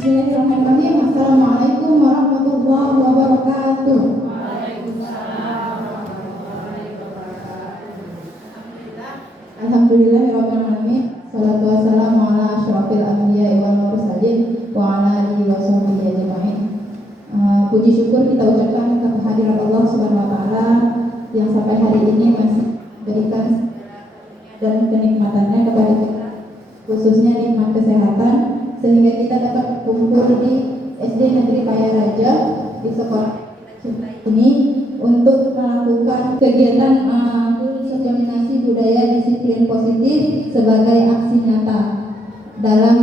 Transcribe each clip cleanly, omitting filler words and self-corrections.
Bismillahirrahmanirrahim. Assalamualaikum warahmatullahi wabarakatuh. Alhamdulillahirrahmanirrahim. Salatu wassalamu ala asyrafil anbiya'i wal mursalin wa ala alihi wa sahbihi ajma'in. Puji syukur kita ucapkan kehadirat Allah Subhanahu wa taala yang sampai hari ini masih berikan dan kenikmatannya kepada kita, khususnya nikmat kesehatan, sehingga kita dapat berkumpul di SD Negeri Paya Raja di sekolah ini untuk melakukan kegiatan sosialisasi budaya disiplin positif sebagai aksi nyata dalam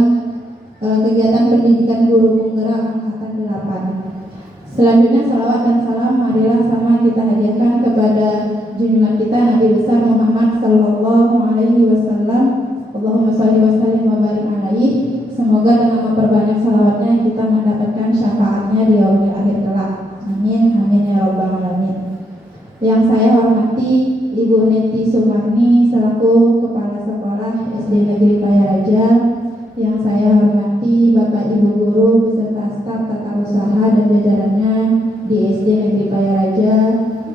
kegiatan pendidikan guru penggerak angkatan 8. Selanjutnya salawat dan salam marilah sama kita hadiahkan kepada junjungan kita Nabi besar Muhammad sallallahu alaihi wasallam. Allahumma shalli wa sallim wa barik alaihi. Semoga dengan memperbanyak salawatnya kita mendapatkan syafaatnya di yaumil akhir kelak. Amin, amin ya rabbal alamin. Yang saya hormati Ibu Neti Sumarni selaku Kepala Sekolah SD Negeri Paya Raja. Yang saya hormati Bapak Ibu Guru beserta staf tata usaha dan jajarannya di SD Negeri Paya Raja.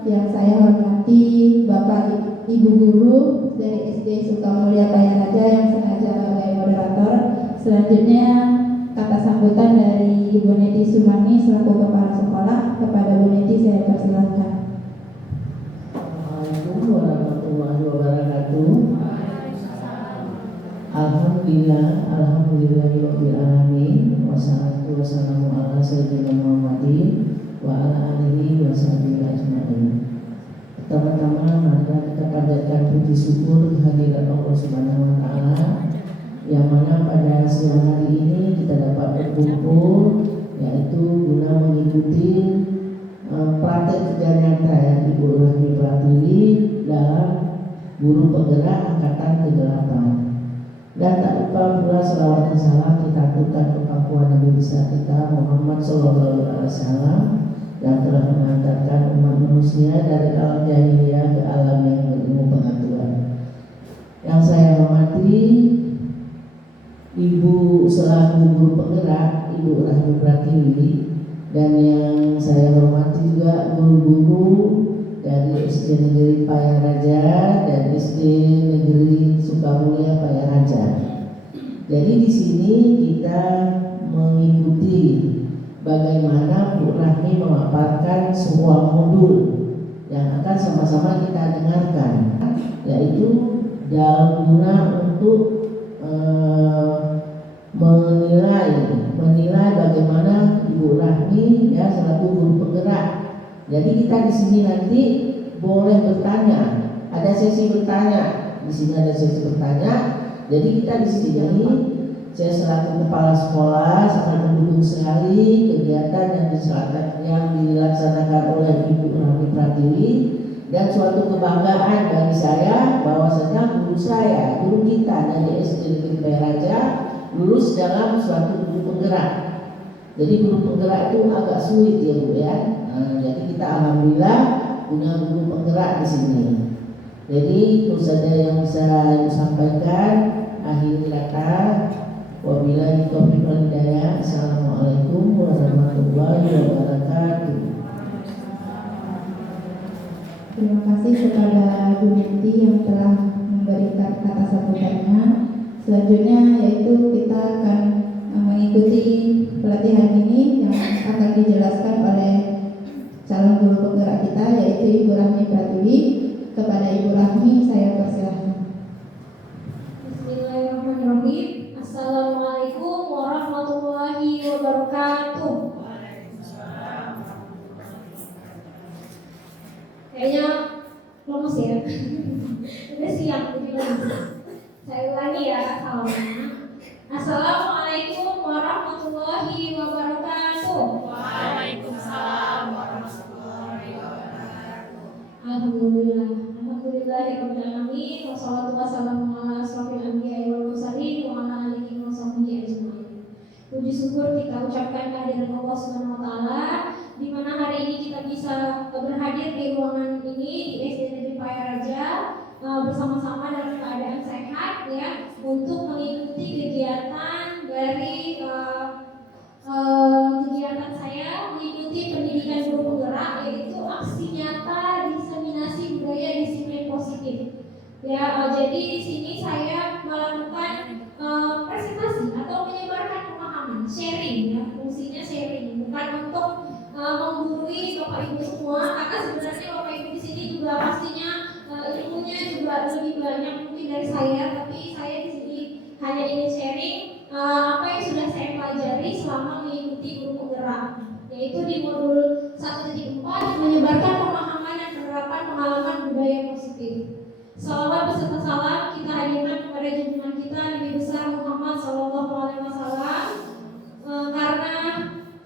Yang saya hormati Bapak Ibu Guru dari SD Sukamulya Paya Raja yang sengaja sebagai moderator. Selanjutnya kata sambutan dari Ibu Neti Sumarni selaku Kepala Sekolah. Kepada Bu Neti saya persilahkan. Assalamualaikum warahmatullahi wabarakatuh. Alhamdulillahirabbil alamin. Wassalatu wassalamu ala sayyidina Muhammadin wa ala alihi wa sahbihi ajma'in. Pertama-tama mari kita panjatkan puji syukur kehadirat Allah Subhanahu wa taala yang mana pada siang hari ini kita dapat berkumpul yaitu guna mengikuti praktek kerja nyata ya Ibu Rahmi Pratiwi dalam guru penggerak angkatan ke-8. Dan tak lupa pula selawat dan salam kita aturkan kepada Nabi besar kita Muhammad sallallahu alaihi wasallam yang telah mengantarkan umat manusia dari alam jahiliyah ke alam yang berilmu pengetahuan. Yang saya hormati Ibu selaku guru penggerak Ibu Rahmi Pratiwi, dan yang saya hormati juga guru-guru dari SD Negeri Paya Raja dan SD Negeri Sukamulya Paya Raja. Jadi di sini kita mengikuti bagaimana Bu Rahmi memaparkan sebuah modul yang akan sama-sama kita dengarkan, yaitu dalam guna untuk menilai bagaimana Ibu Rahmi ya selaku guru penggerak. Jadi kita di sini nanti boleh bertanya, ada sesi bertanya. Di sini ada sesi bertanya. Jadi kita di sini saya selaku kepala sekolah sangat mendukung sekali kegiatan yang dilaksanakan oleh Ibu Rahmi Pratiwi, dan suatu kebanggaan bagi saya bahwasanya guru kita dari SD Negeri Paya Raja lulus dalam suatu guru penggerak. Jadi guru penggerak itu agak sulit ya Bu ya. Jadi kita alhamdulillah punya guru penggerak di sini. Jadi itu saja yang bisa saya sampaikan. Akhir kata, wabillahi taufiq wal hidayah. Assalamualaikum warahmatullahi wabarakatuh. Terima kasih kepada Bu Neti yang telah memberikan kata sambutannya. Selanjutnya yaitu kita akan mengikuti pelatihan ini yang akan dijelaskan oleh calon guru penggerak kita yaitu Ibu Rahmi Pratiwi. Kepada Ibu Rahmi saya persilahkan. Bismillahirrahmanirrahim. Assalamualaikum warahmatullahi wabarakatuh. Kayaknya lemes ya. Udah siap jadi lemes. Saya ulangi ya salamnya. Assalamualaikum warahmatullahi wabarakatuh. Waalaikumsalam warahmatullahi wabarakatuh. Alhamdulillahirabbil alamin. Wassalatu wassalamu ala asyrofil anbiya'i wal mursalin wa ala alihi wa sahbihi ajma'in. Puji syukur kita ucapkan kehadiran Allah Subhanahu wa taala di mana hari ini kita bisa berhadir di ruangan ini di SD Negeri Paya Raja bersama-sama dalam keadaan sehat ya untuk mengikuti kegiatan dari pengalaman budaya positif. Salawat beserta salam kita hadirkan kepada junjungan kita Nabi besar Muhammad SAW, karena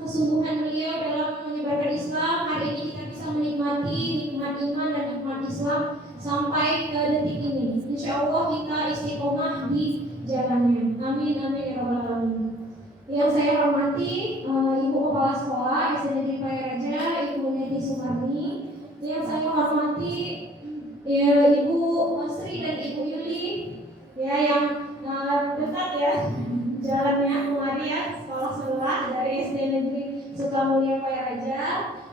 kesungguhan beliau dalam menyebarkan Islam. Hari ini kita bisa menikmati nikmat iman dan nikmat Islam sampai ke detik ini. Insya Allah kita istiqomah di jalannya. Amin amin ya rabbal alamin. Yang saya hormati Ibu Kepala Sekolah SD Negeri Paya Raja, Ibu Neti Sumarni. Yang saya hormati Ibu Sri dan Ibu Yuli, ya yang dekat ya jalannya kemari ya, sekolah sebelah dari SD Negeri Sukamulia Paya Raja.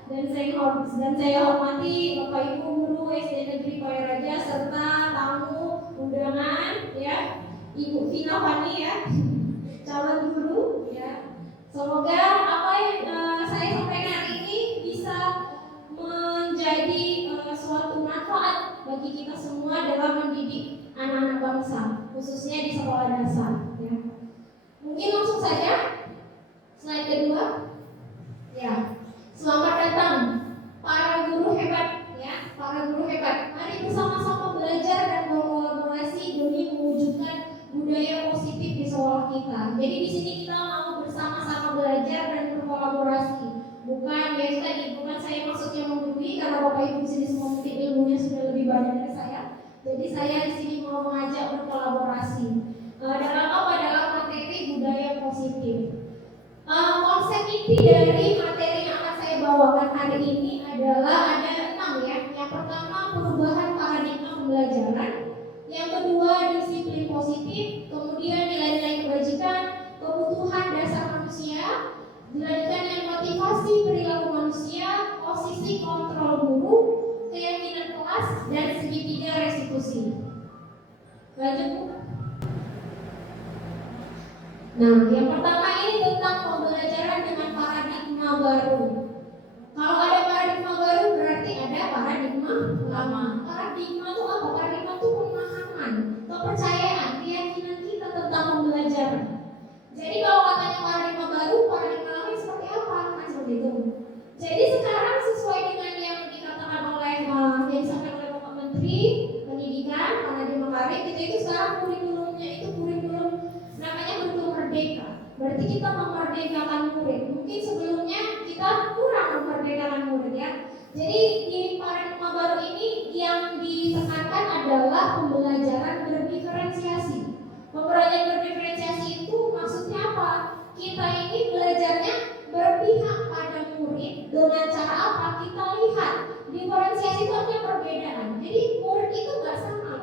Dan saya hormati Bapak Ibu guru SD Negeri Paya Raja serta tamu undangan ya, Ibu Vina Fani ya, calon guru ya. Semoga apa yang saya sampaikan hari ini bisa menjadi suatu manfaat bagi kita semua dalam mendidik anak-anak bangsa, khususnya di sekolah dasar ya. Mungkin langsung saja slide kedua ya. Selamat datang para guru hebat ya, para guru hebat. Mari bersama-sama belajar dan berkolaborasi demi mewujudkan budaya positif di sekolah kita. Jadi di sini kita mau bersama-sama belajar dan berkolaborasi. Bukan ya tadi, bukan saya maksudnya menggurui, karena Bapak Ibu di sini semua mungkin ilmunya sudah lebih banyak dari saya. Jadi saya di sini mau mengajak berkolaborasi. Dalam apa? Dalam materi budaya positif. Konsep inti dari materi yang akan saya bawakan hari ini adalah ada 6 ya. Yang pertama perubahan paradigma pembelajaran. Yang kedua disiplin positif. Kemudian nilai-nilai kebajikan, kebutuhan dasar manusia. Dilanjutkan dengan motivasi perilaku manusia, posisi kontrol guru, keyakinan kelas, dan segitiga restitusi. Lanjut Bu. Nah, yang pertama ini tentang pembelajaran dengan paradigma baru. Kalau ada paradigma baru berarti ada paradigma lama. Paradigma itu apa? Paradigma itu pemahaman, kepercayaan, keyakinan kita tentang pembelajaran. Jadi kalau katanya paradigma baru, paradigma lama seperti apa? Kan seperti itu. Jadi sekarang sesuai dengan yang dikatakan oleh yang disampaikan oleh Bapak Menteri Pendidikan, Pak Nadiem Makarim, itu sekarang kurikulumnya itu kurikulum namanya kurikulum merdeka. Berarti kita memerdekakan murid. Mungkin sebelumnya kita kurang memerdekakan murid ya. Jadi di paradigma baru ini yang ditekankan adalah pembelajaran berdiferensiasi. Pembelajaran berdiferensiasi itu maksudnya apa? Kita ini belajarnya berpihak pada murid dengan cara apa? Kita lihat diferensiasi itu artinya perbedaan. Jadi murid itu nggak sama.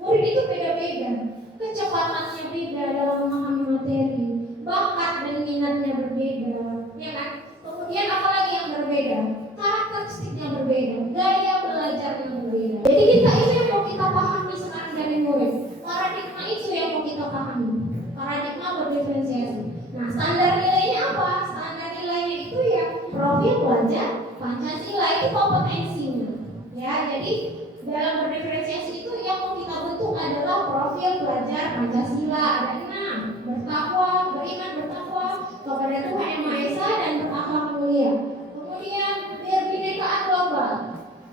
Murid itu beda-beda. Kecepatannya beda dalam memahami materi, bakat dan minatnya berbeda, ya kan? Kemudian apalagi yang berbeda? Karakteristiknya berbeda, gaya belajarnya berbeda. Jadi kita itu yang mau kita pahami sekarang dari murid. Paradigma itu yang mau kita pahami. Paradigma berdiferensiasi. Nah, standar nilainya apa? Standar nilainya itu ya profil pelajar Pancasila, itu kompetensinya. Ya, jadi dalam berdiferensiasi itu yang mau kita bentuk adalah profil pelajar Pancasila. Ada 6: bertakwa, beriman, bertakwa kepada Tuhan Yang Maha Esa dan berakhlak mulia. Kemudian kebinekaan global,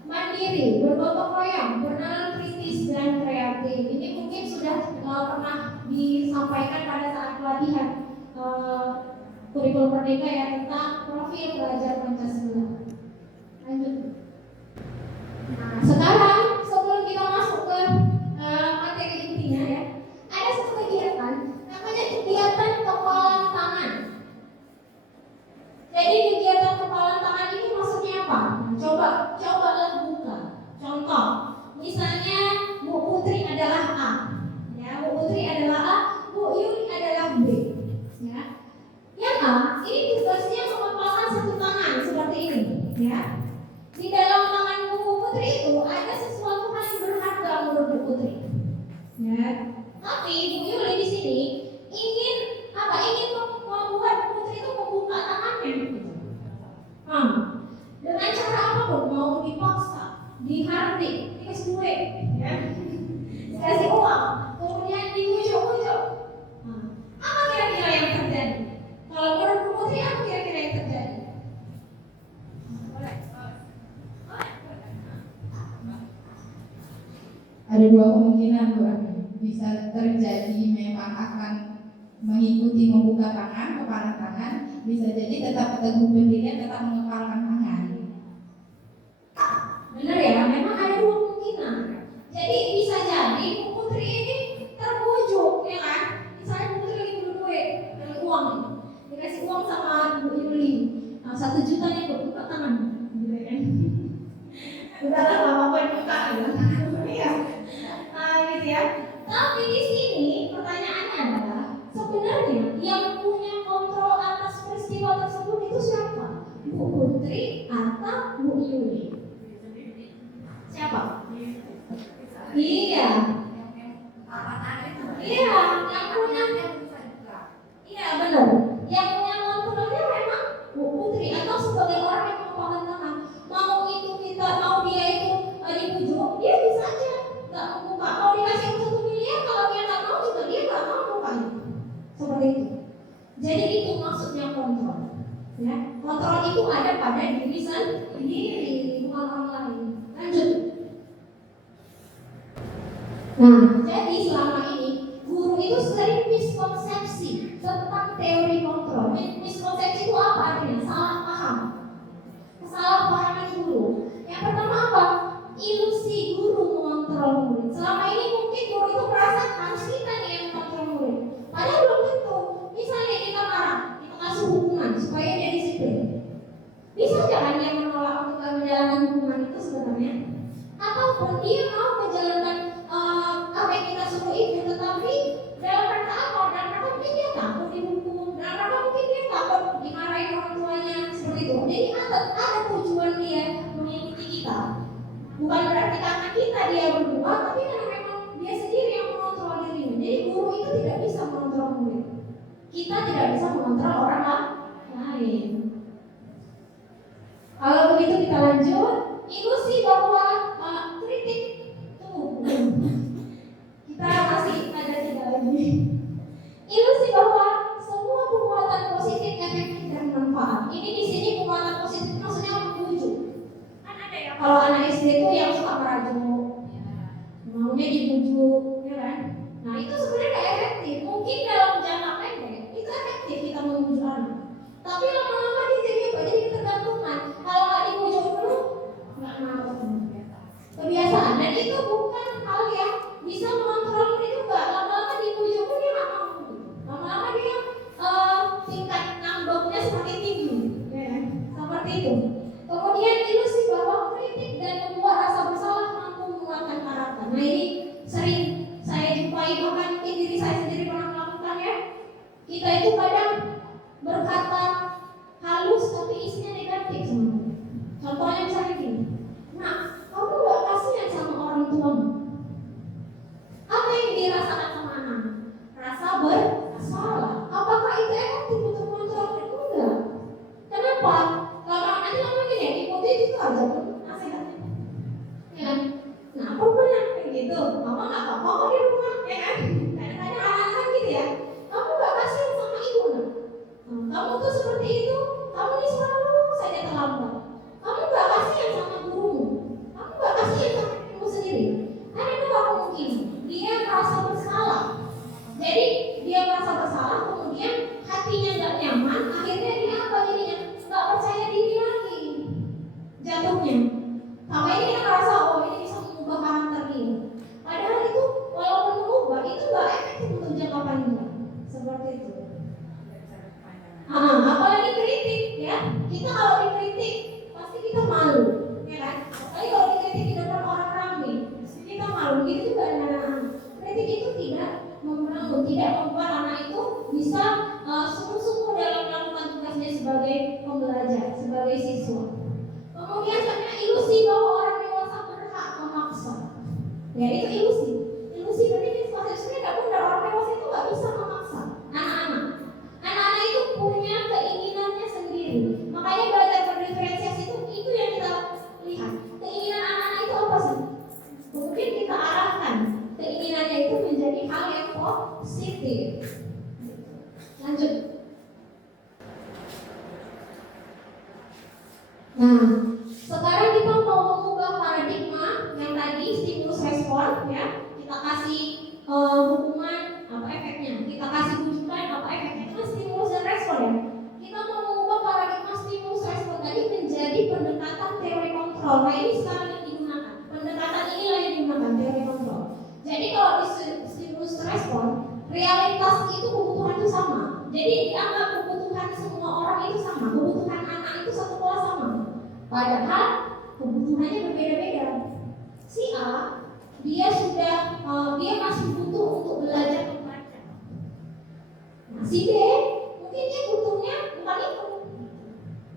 mandiri, bergotong royong, bernalar kritis dan kreatif. Ini mungkin sudah pernah disampaikan pada saat pelatihan kurikulum merdeka ya, tentang profil pelajar Pancasila. Lanjut. Nah, sekarang sebelum kita masuk ke materi intinya ya, ada satu kegiatan namanya kegiatan kepalan tangan. Jadi kegiatan kepalan tangan ini maksudnya apa? Coba buka. Contoh, misalnya Bu Putri adalah A, ya, Bu Putri adalah A, Bu Yuli adalah B, ya. Yang A ini tugasnya mengepalkan satu tangan seperti ini, ya. Di dalam tangan Bu Putri itu ada sesuatu hal yang berharga menurut Bu Putri, ya. Tapi Bu Yuli di sini ingin apa? Ingin membuat Bu Putri itu membuka tangannya, dengan cara apapun, mau dipaksa, dihardik, dikasih duit, ya, dikasih uang, kemudian diujuk-ujuk. Apa kira-kira yang terjadi? Kalau menurut Bu Putri, apa kira-kira yang terjadi? Ada dua kemungkinan Bu Ami. Bisa terjadi memang akan mengikuti membuka tangan, kepala tangan. Bisa jadi tetap teguh pendirian, tetap mengepalkan tangan. Benar ya, memang ada dua kemungkinan. Jadi bisa jadi Bu Putri ini terbujuk, ya kan? Misalnya Bu Putri lagi butuh duit, dari uang, dikasih uang sama Bu Yuli, 1 juta nih Bu, buka tangan, gitu kan? Udah lah, apa yang buka, ya. Gitu ya. Tapi di sini pertanyaannya adalah sebenarnya yang punya kontrol atas peristiwa tersebut itu siapa? Bu Putri atau Bu Yuli? Siapa? Iya. Iya, yang punya. Iya benar. Yang punya kontrolnya memang Bu Putri atau sebagai orang yang mengepalkan tangan. Mau itu kita, mau dia itu dibujuk, dia bisa aja nggak membuka. Mau dikasih 1 miliar, kalau dia nggak mau juga dia nggak mau buka. Seperti itu. Jadi itu maksudnya kontrol. Ya, kontrol itu ada pada diri sendiri, bukan orang lain. Lanjut. Nah, jadi selama ini guru itu sering miskonsepsi tentang teori kontrol. Miskonsepsi itu apa artinya? Salah paham. Kesalahpahaman guru. Yang pertama apa? Ilusi guru mengontrol murid. Selama ini mungkin guru itu merasa harus kita nih yang mengontrol murid. Padahal belum tentu. Misalnya kita marah, kita kasih hukuman supaya dia disiplin. Bisa jangan dia menolak untuk menjalankan hukuman itu sebenarnya. Ataupun dia mau menjalankan apa yang kita suruh itu, tetapi dalam rangka apa? Dalam rangka mungkin dia takut dihukum, dalam rangka mungkin dia takut dimarahin orang tuanya, seperti itu. Jadi ada tujuan dia mengikuti kita. Bukan berarti karena kita dia berbuat, tapi karena memang dia sendiri yang mengontrol dirinya. Jadi guru itu tidak bisa mengontrol murid. Kita tidak bisa mengontrol orang lain. Kalau begitu kita lanjut. Ilusi bahwa kritik tuh. Kita masih ada 3 lagi. Ilusi bahwa semua penguatan positif efektif dan bermanfaat. Ini di sini penguatan positif maksudnya membujuk. Kan ada ya kalau anak SD itu yang suka merajuk, maunya dibujuk, ya kan? Nah itu sebenarnya nggak efektif. Mungkin dalam jangka pendek itu efektif kita membujuk anak. Tapi lama-lama dia jadi apa? Jadi ketergantungan. Kalau nggak dibujuk dulu, nggak mau. Kebiasaan dan itu bukan hal yang bisa mengontrol itu enggak. Lama-lama dibujuk pun dia nggak mau. Lama-lama dia tingkat ngambeknya semakin tinggi, ya kan? Seperti itu. Kemudian ilusi bahwa kritik dan membuat rasa bersalah mampu menguatkan karakter. Nah ini sering saya jumpai, bahkan mungkin diri saya sendiri pernah melakukan ya. Kita itu kadang berkata sekarang yang digunakan. Pendekatan inilah yang digunakan teori kontrol. Jadi kalau di stimulus respon, realitas itu kebutuhan itu sama. Jadi dianggap kebutuhan semua orang itu sama, kebutuhan anak itu satu pola sama. Padahal kebutuhannya berbeda-beda. Si A, dia masih butuh untuk belajar membaca. Nah, si B mungkin dia butuhnya bukan itu.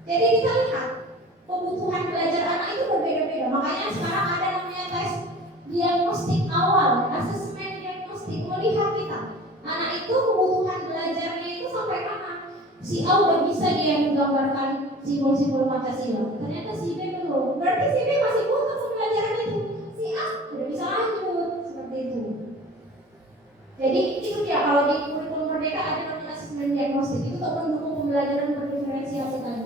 Jadi kita lihat kebutuhan belajar anak itu berbeda-beda. Makanya sekarang ada namanya tes diagnostik awal, asesmen diagnostik, melihat kita anak itu kebutuhan belajarnya itu sampai mana. Si A udah bisa dia menggambarkan simbol-simbol Pancasila, ternyata si B belum. Berarti si B masih butuh pembelajaran itu. Si A udah bisa lanjut seperti itu. Jadi itu dia, kalau di kurikulum Merdeka ada namanya asesmen diagnostik, itu untuk mendukung pembelajaran berdiferensiasi tadi.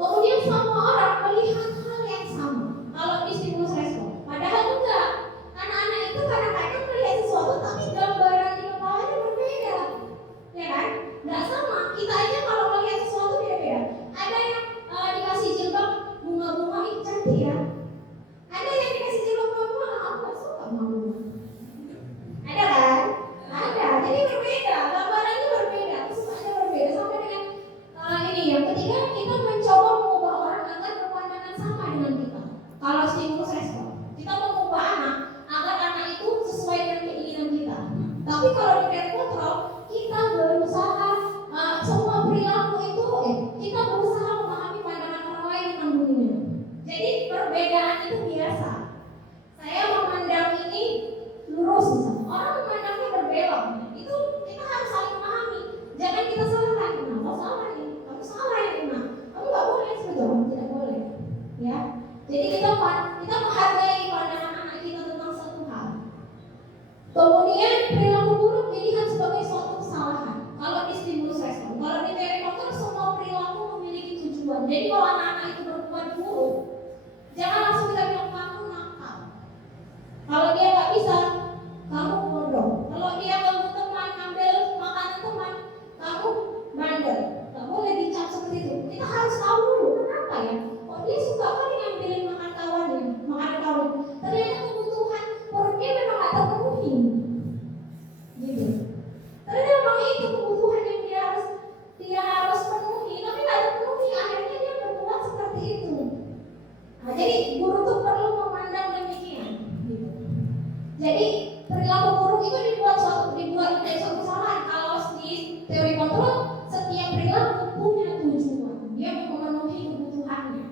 Kemudian semua orang melihat hal yang sama kalau di stimulus respon. Padahal enggak. Anak-anak itu kadang-kadang melihat sesuatu tapi gambaran di kepalanya berbeda. Ya kan? Enggak sama. Kita aja kalau melihat sesuatu beda-beda. Ada yang dikasih jilbab bunga-bunga, ih cantik ya. Ada yang dikasih jilbab bunga-bunga, aku enggak suka bunga-bunga. Ada kan? Ada. Jadi berbeda. Gambarannya berbeda. Kesukaannya berbeda. Sampai dengan ini yang ketiga, kita mencoba mengubah orang agar berpandangan sama dengan kita. Kalau stimulus respon, kita mengubah anak agar anak itu sesuai dengan keinginan kita. Tapi kalau di teori kontrol, kita berusaha semua perilaku itu kita berusaha memahami pandangan orang lain tentang dunia. Jadi perbedaan itu biasa. Saya memandang ini lurus, misalnya orang memandangnya berbelok. Itu kita harus saling memahami. Jangan kita salahkan. Kenapa salah nih? Kamu salah ya, Bima. Kamu nggak boleh sebetulnya, tidak boleh. Ya. Jadi kita menghargai pandangan anak kita tentang satu hal. Kemudian perilaku buruk dilihat sebagai suatu kesalahan. Kalau di stimulus respon, kalau di teori kontrol semua perilaku memiliki tujuan. Jadi kalau anak-anak itu berbuat buruk, jangan langsung kita bilang kamu nakal. Kalau dia nggak bisa, kamu bodoh. Kalau dia ganggu teman, ngambil makanan teman, kamu bandel. Nggak boleh dicap seperti itu. Kita harus tahu dulu kenapa ya. Oh dia suka kali ngambilin makanan kawan. Ternyata kebutuhan perutnya memang nggak terpenuhi. Gitu. Ternyata memang itu kebutuhan yang dia harus penuhi, tapi nggak terpenuhi. Akhirnya dia berbuat seperti itu. Nah, jadi guru tuh perlu memandang demikian. Gitu. Jadi perilaku buruk itu dibuat menjadi suatu kesalahan. Kalau di teori kontrol, setiap perilaku punya tujuan. Dia memenuhi kebutuhannya.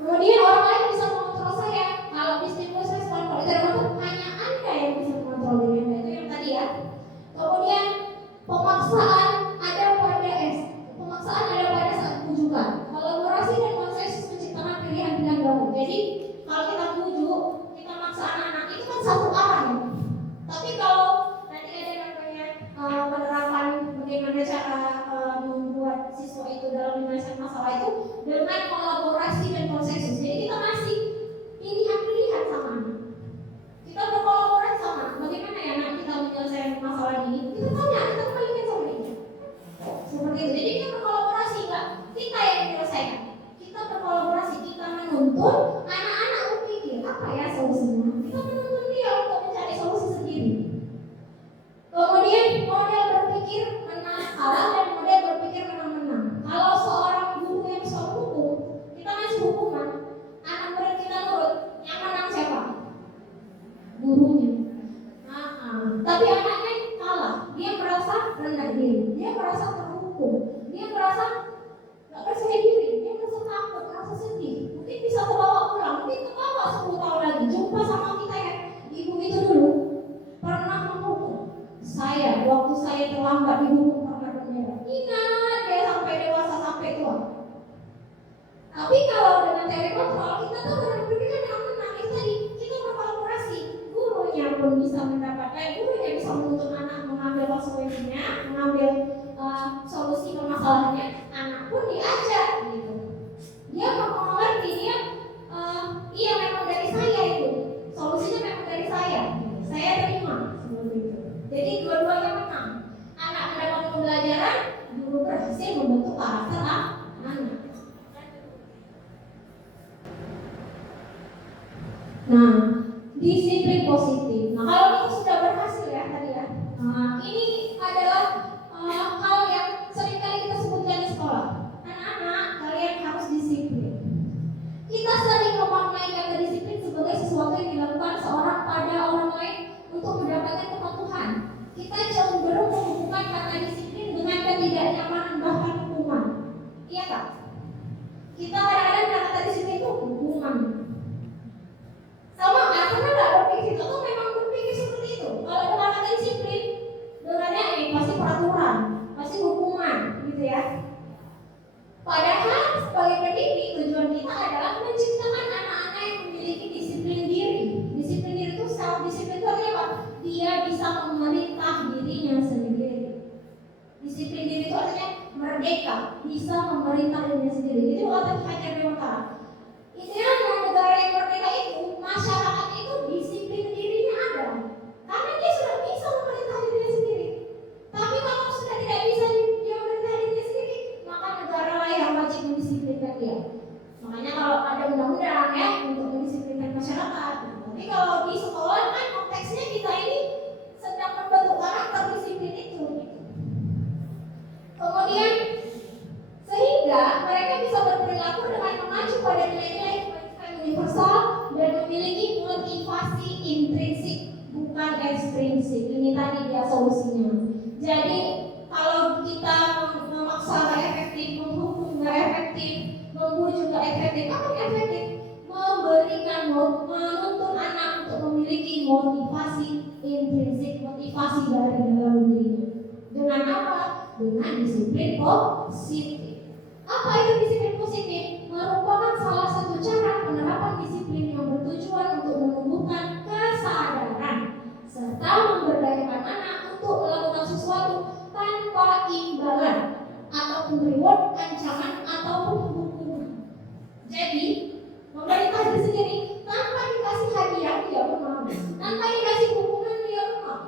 Kemudian orang lain bisa mengontrol saya. Kalau di stimulus respon, kalau di teori kontrol hanya Anda yang bisa mengontrol diri Anda. Itu yang tadi ya. Kemudian pemaksaan ada pada saat bujukan. Kolaborasi dan konsensus menciptakan pilihan-pilihan baru. Jadi kalau kita bujuk, kita maksa anak-anak itu kan satu arah ya. Tapi kalau nanti ada namanya penerapan bagaimana cara membuat siswa itu dalam menyelesaikan masalah itu dengan kolaborasi dan konsensus. Jadi kita masih pilihan-pilihan sama anak. Kita berkolaborasi sama anak. Bagaimana ya anak kita menyelesaikan masalah ini? Kita tanya, kita kembalikan sama dia. Seperti itu. Jadi kita berkolaborasi, enggak kita yang menyelesaikan. Kita berkolaborasi, kita menuntun anak-anak berpikir apa ya solusinya. Kita menuntun dia untuk mencari solusi sendiri. Kemudian model berpikir menang kalah dan model berpikir menang-menang. Kalau seorang guru yang suka hukum, kita ngasih hukuman, anak murid kita nurut, yang menang siapa? Gurunya. Tapi anaknya kalah, dia merasa rendah diri, dia merasa terhukum, dia merasa nggak percaya diri, dia merasa takut, merasa sedih, mungkin bisa terbawa pulang, mungkin terbawa 10 tahun lagi jumpa sama kita ya. Ibu itu dulu pernah menghukum saya waktu saya terlambat dihukum karena bendera. Ingat dia sampai dewasa, sampai tua. Tapi kalau dengan teori kontrol, kita tuh benar-benar dengan menang. Itu tadi kita berkolaborasi. Gurunya pun bisa mendapatkan, gurunya bisa menuntut anak mengambil konsekuensinya, mengambil solusi permasalahannya. Anak pun diajak gitu. Dia mengerti, dia iya memang dari saya itu. Solusinya memang dari saya. Saya terima seperti itu. Jadi dua-duanya menang. Anak mendapat pembelajaran, guru berhasil membentuk karakter anak. Nah, disiplin positif. Nah, kalau itu sudah berhasil ya tadi ya. Nah, ini adalah hal yang seringkali kita sebutkan di sekolah. Anak-anak, kalian harus disiplin. Kita sering memaknai kata disiplin sebagai sesuatu yang dilakukan seorang pada orang lain untuk mendapatkan kepatuhan. Kita cenderung menghubungkan kata disiplin dengan ketidaknyamanan bahkan hukuman. Iya Kak? Kita kadang-kadang kata disiplin itu hukuman. Sama nggak? Pernah nggak berpikir itu? Atau memang berpikir seperti itu? Kalau dengan kata disiplin, dengannya pasti peraturan, pasti hukuman, gitu ya. Padahal sebagai pendidik tujuan kita adalah menciptakan anak-anak yang memiliki disiplin diri. Disiplin diri itu self disiplin itu artinya apa? Dia bisa memerintah dirinya sendiri. Disiplin diri itu artinya merdeka, bisa memerintah dirinya sendiri. Itu kata Hajar Dewantara. Idealnya negara yang merdeka itu masyarakat itu disiplin dirinya ada, karena dia sudah bisa memerintah dirinya sendiri. Tapi kalau sudah tidak bisa dia memerintah dirinya sendiri, maka negara lah yang wajib mendisiplinkan dia. Makanya kalau ada undang-undang ya untuk mendisiplinkan masyarakat. Tapi kalau di sekolah kan konteksnya kita ini sedang membentuk karakter disiplin itu. Kemudian sehingga mereka bisa berperilaku dengan mengacu pada nilai-nilai kebajikan universal dan memiliki motivasi intrinsik bukan ekstrinsik. Ini tadi dia solusinya. Jadi kalau kita memaksa nggak efektif, menghukum nggak efektif, membujuk nggak efektif, apa yang efektif? Memberikan menuntun anak untuk memiliki motivasi intrinsik, motivasi dari dalam dirinya. Dengan apa? Dengan disiplin positif. Apa itu disiplin positif? Merupakan salah satu cara penerapan disiplin yang bertujuan untuk menumbuhkan kesadaran serta memberdayakan anak untuk melakukan sesuatu tanpa imbalan ataupun reward, ancaman ataupun hukuman. Jadi pemerintah diri sendiri tanpa dikasih hadiah dia pun mau, tanpa dikasih hukuman dia pun mau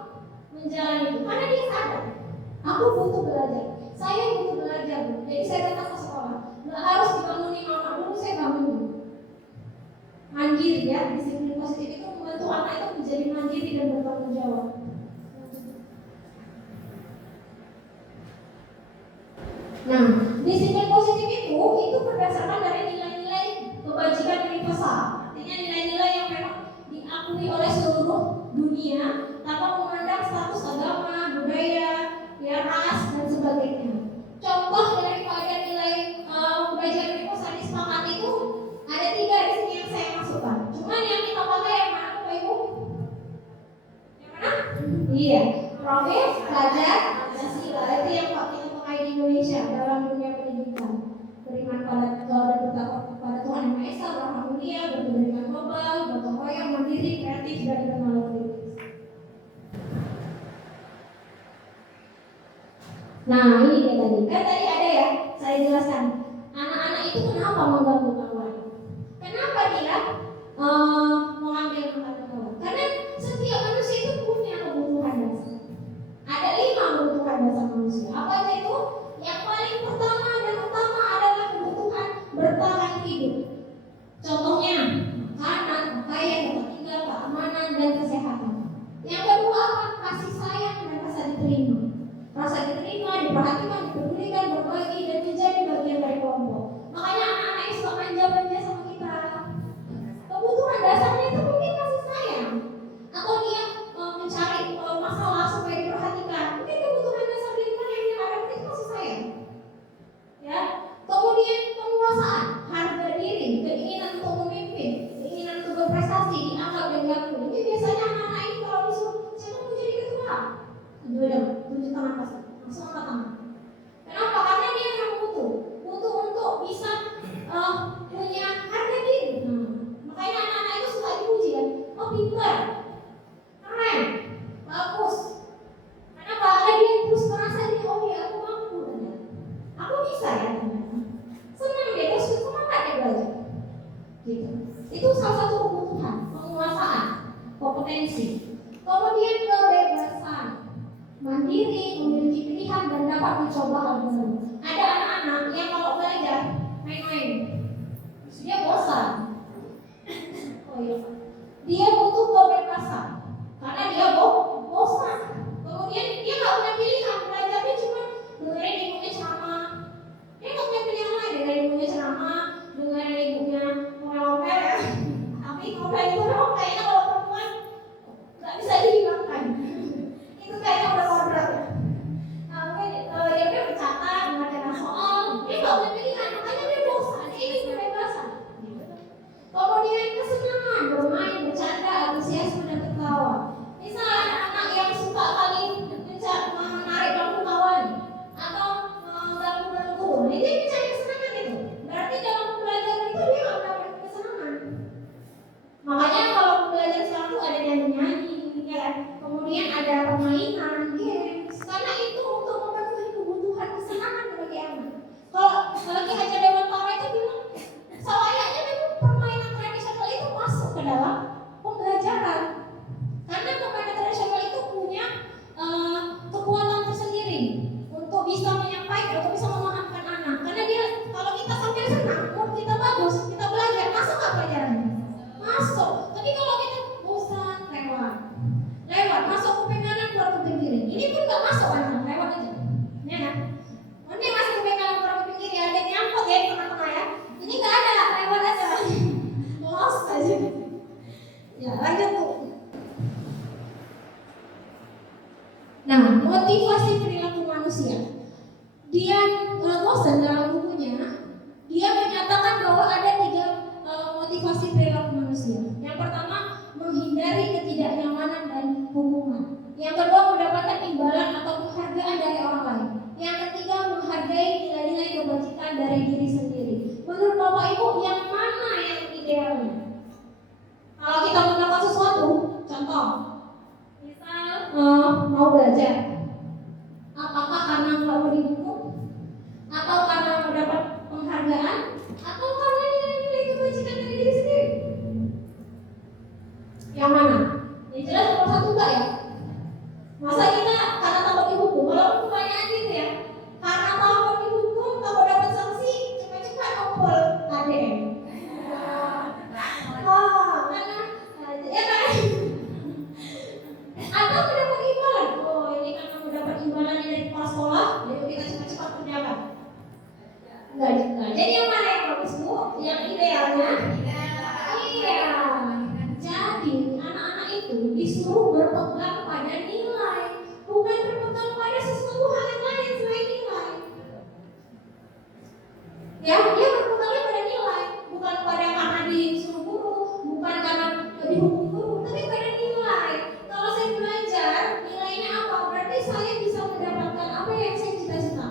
menjalani itu karena dia sadar. Aku butuh belajar, saya butuh belajar, jadi saya datang ke sekolah. Nggak harus dibangunin mama dulu, saya bangun. Mandiri ya, disiplin positif itu membantu anak itu menjadi mandiri dan bertanggung jawab. Nah, disiplin positif itu berdasarkan dari nilai-nilai kebajikan universal. Artinya nilai-nilai yang memang diakui oleh seluruh dunia tanpa memandang status agama, budaya, ya ras dan sebagainya. Contoh daripada nilai kebajikan universal disepakati itu ada 3 di sini yang saya masukkan. Cuman yang kita pakai yang mana Bapak Ibu? Yang mana? Iya, profil, pelajar, Pancasila. Itu yang kita pakai di Indonesia dalam dunia pendidikan. Beriman pada dan bertakwa kepada Tuhan Yang Maha Esa, beragama mulia, berbudaya global, gotong royong, mandiri, kreatif dan bernalar kritis. Nah ini dia tadi, kan tadi ada ya, saya jelaskan anak-anak itu kenapa mengganggu kawan. Kenapa dia mengambil makanan kawan? Karena setiap manusia itu punya kebutuhan dasar. Ada 5 kebutuhan dasar manusia. Apa aja itu? Yang paling pertama dan utama adalah kebutuhan bertahan hidup. Contohnya makanan, pakaian, tempat tinggal, keamanan dan kesehatan. Yang kedua apa? Kasih sayang dan rasa diterima. Rasa diterima, diperhatikan, dipedulikan, berbagi, dan menjadi bagian dari kelompok. Makanya anak-anak yang suka manja-manja sama kita, kebutuhan dasarnya itu mungkin kasih sayang, atau dia mencari masalah supaya diperhatikan. Mungkin kebutuhan dasar lingkungan yang dia hadapi itu kasih sayang. Ya, kemudian penguasaan, harga diri, keinginan untuk memimpin, keinginan untuk berprestasi, dianggap dan diakui. Ini biasanya anak-anak ini kalau disuruh siapa mau jadi ketua? Tunjuk tangan pasti, langsung angkat tangan. Kenapa? Karena dia memang butuh untuk bisa punya harga diri. Makanya anak-anak itu suka dipuji kan, oh pintar, keren, bagus. Kenapa? Karena dia terus merasa dia, oh ya aku mampu, aku bisa ya. Senang dia, terus semangat dia belajar. Gitu. Itu salah satu kebutuhan, penguasaan, kompetensi. Kemudian kebebasan. Mandiri, memiliki pilihan dan dapat mencoba hal baru. Ada anak-anak yang kalau belajar main-main, dia bosan. Oh iya, Ya, lanjut Bu. Nah, motivasi perilaku manusia. Dia Lawson dalam bukunya, dia menyatakan bahwa ada 3 motivasi perilaku manusia. Yang pertama, menghindari ketidaknyamanan dan hukuman. Yang kedua, mendapatkan imbalan atau penghargaan dari orang lain. Yang ketiga, menghargai nilai-nilai kebajikan dari diri sendiri. Menurut Bapak Ibu, yang mana yang idealnya? Kalau kita melakukan sesuatu, contoh, misal mau belajar, apakah karena nggak mau dihukum, atau karena mendapat penghargaan, atau karena nilai-nilai kebajikan dari diri sendiri? Yang mana? Yang jelas nomor 1 enggak ya? Masa kita karena takut dihukum? Kalau pertanyaan gitu ya, karena takut dihukum, takut dapat sanksi, cepat-cepat kumpul KDM. Karena ya kan? Atau mendapat imbalan? Oh, ini karena mendapat imbalan dari kepala sekolah, jadi kita cepat-cepat kerjakan. Enggak. Jadi yang mana yang bagus Bu? Yang idealnya? Iya. Jadi anak-anak itu disuruh berpegang pada nilai, bukan berpegang pada sesuatu hal yang lain selain nilai. Ya, dia berpegangnya pada nilai, bukan pada karena disuruh guru, bukan karena dihukum guru, tapi pada nilai. Kalau saya belajar, nilainya apa? Berarti saya bisa mendapatkan apa yang saya cita-cita.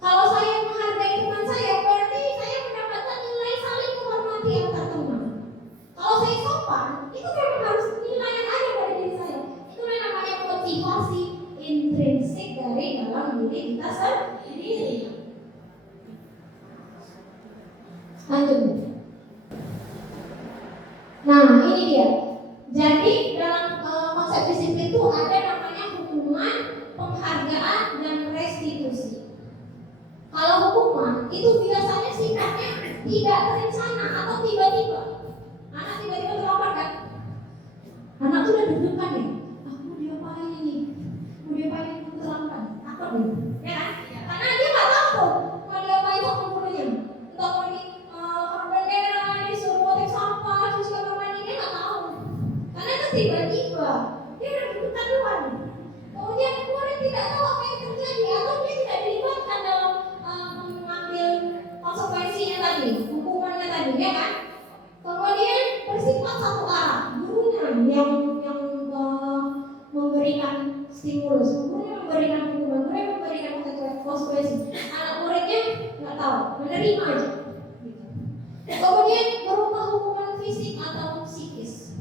Kalau saya menghargai teman saya, berarti saya mendapatkan nilai saling menghormati antar teman. Kalau saya sopan, itu memang harus nilai yang ada pada diri saya. Itu namanya motivasi intrinsik dari dalam diri kita sendiri. Lanjut. Nah, ini dia. Jadi dalam konsep disiplin itu ada namanya hukuman, penghargaan, dan restitusi. Kalau hukuman itu biasanya sifatnya tidak terencana atau tiba-tiba. Anak tiba-tiba terlambat kan? Anak tuh udah deg-degan nih. Mau diapain ini? Mau diapain ini terlambat? Takut nih, ya kan? Karena dia nggak tahu mau diapain sama gurunya. Entah mau di bendera, disuruh motif sampah, cuci kamar mandi, dia nggak tahu. Karena itu tiba-tiba dia udah deg-degan duluan. Kemudian murid tidak tahu apa yang terjadi atau dia tidak dilibatkan dalam mengambil konsekuensinya tadi, hukumannya tadi, ya kan? Kemudian bersifat satu arah, gurunya yang memberikan stimulus, gurunya memberikan hukuman, gurunya memberikan konsekuensi. Anak muridnya nggak tahu, menerima aja. Kemudian berupa hukuman fisik atau psikis.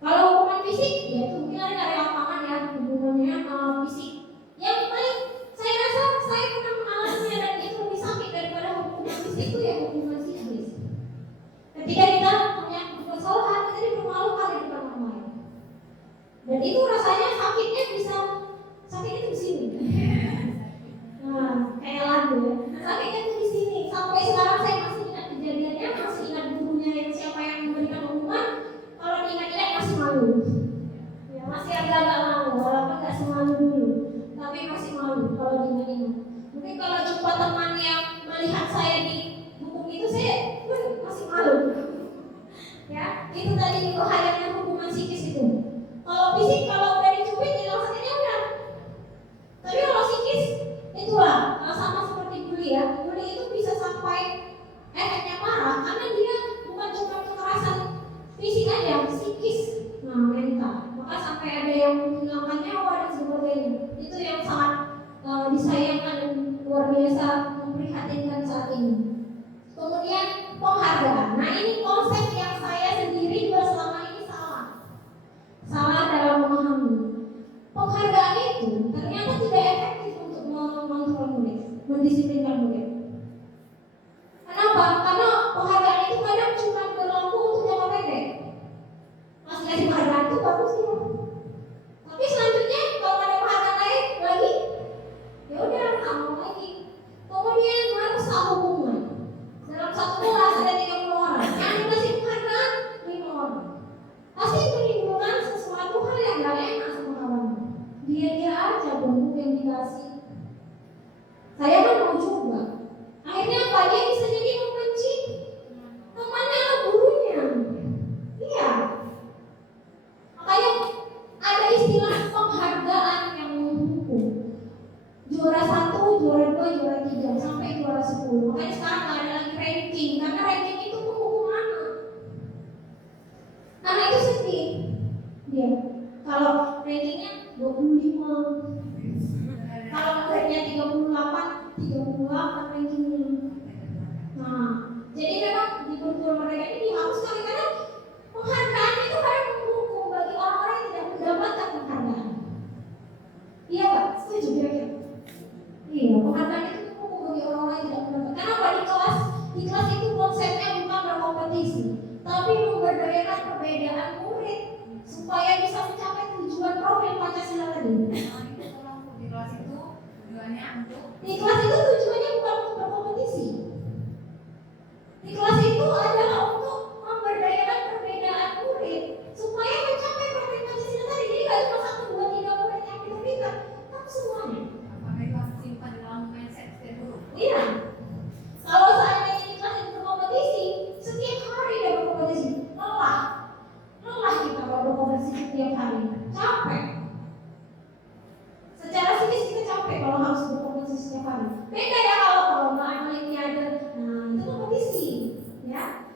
Kalau hukuman fisik, ya itu mungkin ada dari lapangan ya, hukumannya fisik. Yang paling saya rasa saya pernah mengalaminya dan itu lebih sakit daripada hukuman fisik itu ya hukuman psikis. Ketika kita punya kesalahan, kita dipermalukan di depan orang lain. Dan itu rasanya sakitnya itu di sini. Nah, kayak lagu ya. Sakitnya itu di sini. Sampai sekarang saya masih ingat kejadiannya, masih ingat gurunya yang siapa yang memberikan hukuman. Kalau diingat-ingat masih malu. Ya, masih agak-agak malu, walaupun nggak semalu dulu, tapi masih malu kalau diingat-ingat. Mungkin kalau jumpa teman yang melihat saya di hukum itu, saya pun masih malu. Ya, itu tadi bahayanya hukuman psikis itu. Kalau fisik, kalau udah dicubit, hilang sakitnya udah. Tapi kalau psikis, itulah sama seperti bully ya. Bully itu bisa sampai efeknya parah karena dia bukan cuma kekerasan fisik aja, psikis, mental. Maka sampai ada yang menghilangkan nyawa dan sebagainya. Itu yang sangat disayangkan dan luar biasa memprihatinkan saat ini. Kemudian penghargaan. Nah, ini konsep yang saya sendiri juga selama ini salah dalam memahami. Penghargaan itu ternyata tidak efektif untuk mengontrol murid, mendisiplinkan murid. Kenapa? Karena penghargaan itu kadang cuma berlaku untuk jangka pendek. Pas ngasih penghargaan itu bagus sih, tapi selanjutnya kalau ada penghargaan lain lagi, ya udah nggak mau lagi. Kemudian harus hukuman. Dalam satu kelas ada 30 orang, yang dikasih penghargaan 5 orang. Pasti menimbulkan sesuatu hal yang gak enak sama kawan. Dia aja bumbu yang dikasih. Saya kan mau juga. Akhirnya apa? Dia bisa jadi membenci temannya atau gurunya. Iya. Kalau muridnya 38 rankingnya. Nah, jadi memang di kurikulum mereka ini dihapuskan karena penghargaan itu kadang mendukung bagi orang-orang yang tidak mendapatkan penghargaan. Iya Pak, setuju kira-kira? Iya, penghargaan itu mendukung bagi orang-orang yang tidak mendapatkan. Kenapa di kelas itu konsepnya bukan berkompetisi, tapi memberdayakan perbedaan murid supaya bisa mencapai tujuan profil Pancasila tadi. Di kelas itu tujuannya bukan untuk berkompetisi. Di kelas itu adalah untuk memberdayakan perbedaan murid supaya mencapai profil Pancasila tadi. Jadi nggak cuma 1, 2, 3 murid yang pintar-pintar, tapi semuanya. Iya. Kalau seandainya di kelas itu berkompetisi, setiap hari dia berkompetisi, lelah kita kalau berkompetisi setiap hari, capek. Secara psikis kita capek kalau harus berkompetisi setiap hari. Beda ya kalau olimpiade, nah itu kompetisi, ya.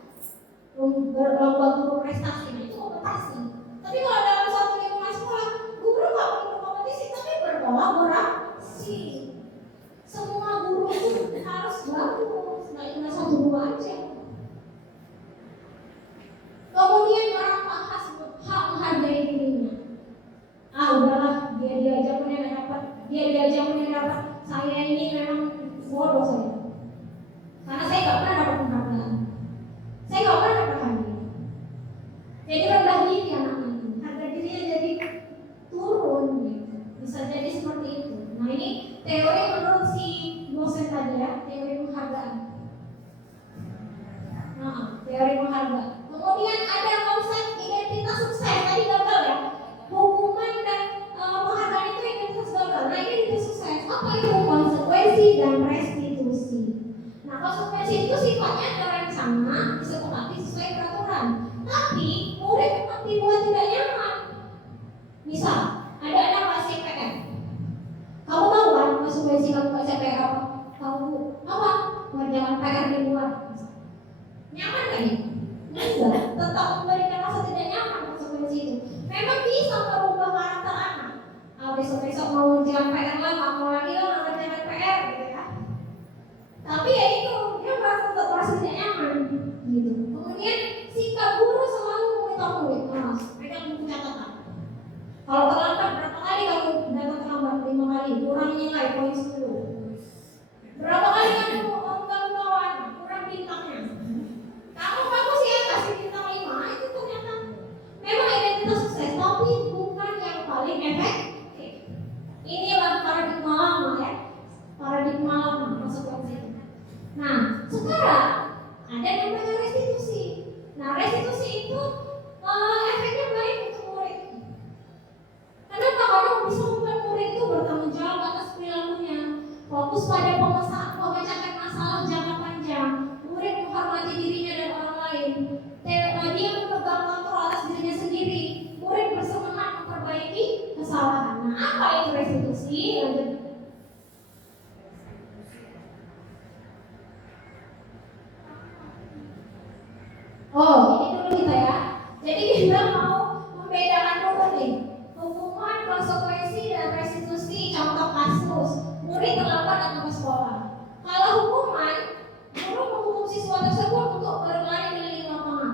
Berlomba guru prestasi, nah itu kompetisi. Tapi kalau dalam satu lingkungan sekolah, guru nggak perlu berkompetisi, tapi berkolaborasi. Semua guru itu harus bagus, nggak cuma 1, 2 aja. Kemudian orang bahas hak menghargai dirinya. Udahlah, dia diajak dapat. Saya ini memang bodoh saya. Karena saya nggak pernah dapat penghargaan. Saya nggak pernah dapat hadiah. Jadi rendah diri anaknya itu. Harga dirinya jadi turun gitu. Bisa jadi seperti itu. Nah ini teori menurut si dosen tadi ya, teori penghargaan. Teori penghargaan. Kemudian ada konsep identitas sukses. Tadi gagal ya. Hukuman dan penghargaan itu identitas gagal. Nah ini identitas sukses. Apa itu? Konsekuensi dan restitusi. Nah konsekuensi itu sifatnya terencana, disepakati sesuai peraturan. Tapi murid dibuat tidak nyaman. Misal ada anak nggak CPR. Kamu tahu kan konsekuensi kamu nggak CPR apa? Kamu apa? Mengerjakan PR di luar. Nyaman kan ya? Enggak, tetap memberikan rasa tidak nyaman konsekuensi itu. Memang bisa merubah karakter anak. Besok-besok mau ngerjakan PR lah, nggak mau lagi lah ngerjakan PR gitu ya. Tapi ya itu, dia merasa tidak nyaman gitu. Kemudian sikap guru selalu meminta murid, pegang buku catatan. Kalau terlambat berapa kali kamu datang terlambat? 5 kali, kurang nilai poin 10. Berapa kali kamu mengganggu kawan? Kurang bintangnya. Kamu bagus ya kasih bintang 5, itu ternyata memang identitas sukses, tapi bukan yang paling efektif. Inilah paradigma lama ya, paradigma lama konsekuensi. Nah sekarang ada yang namanya restitusi. Nah restitusi itu efeknya baik untuk murid. Kenapa? Karena bisa membuat murid itu bertanggung jawab atas perilakunya, fokus pada pemecahan masalah jangka panjang. Murid menghormati dirinya dan orang lain. Dia memegang kontrol atas dirinya sendiri. Murid bersemangat memperbaiki kesalahan. Nah, apa itu restitusi? Ini dulu kita ya. Jadi kita mau membedakan dulu nih hukuman, konsekuensi, dan restitusi. Contoh kasus murid terlambat datang ke sekolah. Kalau hukuman, guru menghukum siswa tersebut untuk berlari keliling lapangan.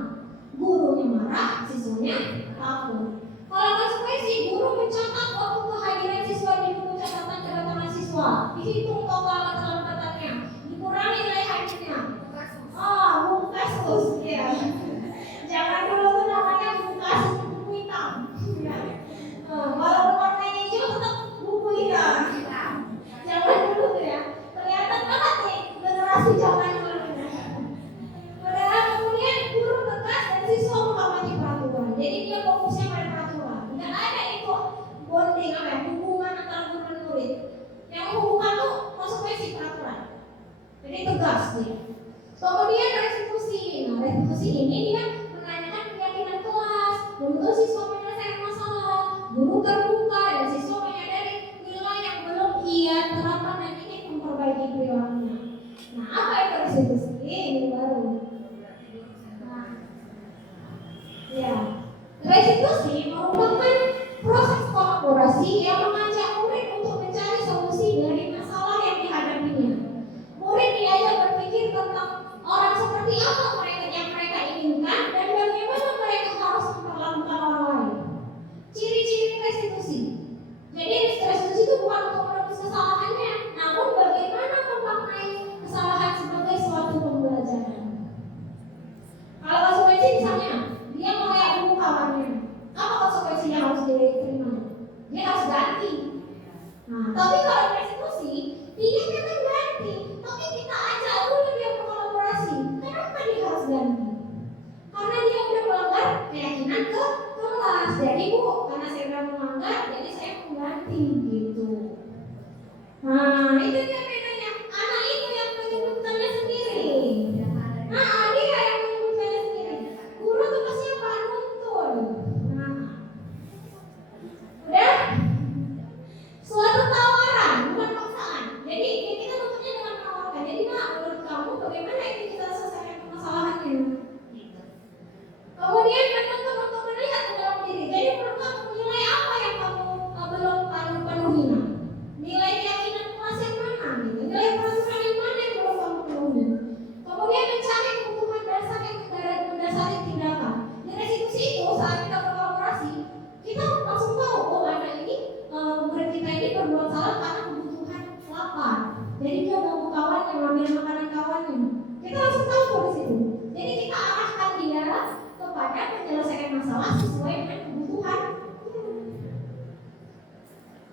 Gurunya marah, siswanya takut. Kalau konsekuensi, guru mencatat waktu kehadiran siswa di buku catatan kedatangan siswa. Dihitung total keterlambatannya, dikurangi nilai hadiahnya. Buku kasus, ya. Jangan dulu tuh namanya buku kasus, buku hitam. Walaupun warnanya hijau tetap buku hitam. Jangan dulu tuh ya. Kelihatan banget nih generasi zaman dulu. Padahal kemudian guru tegas dan siswa menghormati peraturan. Jadi dia fokusnya pada peraturan. Nggak ada itu bonding hubungan antara guru dan murid. Yang menghubungkan tuh konsekuensi peraturan. Jadi tegas dia. Kemudian restitusi. Nah restitusi ini dia menanyakan keyakinan kelas. Untuk siswa menyelesaikan masalah. Guru terbuka dan siswa menyadari nilai yang belum ia terapkan dan ingin memperbaiki perilakunya. Nah apa itu restitusi? Ini baru. Ya, restitusi merupakan proses kolaborasi yang mengajak tapi kalau restitusi, dia memang ganti, tapi kita ajak dulu dia berkolaborasi. Kenapa dia harus ganti? Karena dia udah melanggar keyakinan ke kelas. Jadi Bu, karena saya udah melanggar, jadi saya mengganti gitu. Nah, itu dia bedanya. Anak itu yang menyebutkannya sendiri. Nah, dia yang menyebutkannya sendiri. Guru tugasnya apa? Nuntun. Nah, udah. Suatu tawaran, bukan paksaan. Jadi kita nuntutnya dengan menawarkan. Jadi Nak, menurut kamu bagaimana ini kita selesaikan permasalahannya? Kemudian menuntut untuk melihat ke dalam diri. Jadi menurut kamu nilai apa yang kamu belum penuhi? Nilai keyakinan kelas yang mana? Gitu. Nilai peraturan yang mana yang belum kamu penuhi? Kemudian mencari kebutuhan dasar yang mendasari tindakan. Di restitusi itu saat kita berkolaborasi, kita langsung tahu oh anak ini murid kita ini berbuat salah karena kebutuhan lapar. Jadi dia mau kawannya ngambil makanan kawannya. Kita langsung tahu di situ. Jadi kita arahkan dia kepada menyelesaikan masalah sesuai dengan kebutuhan.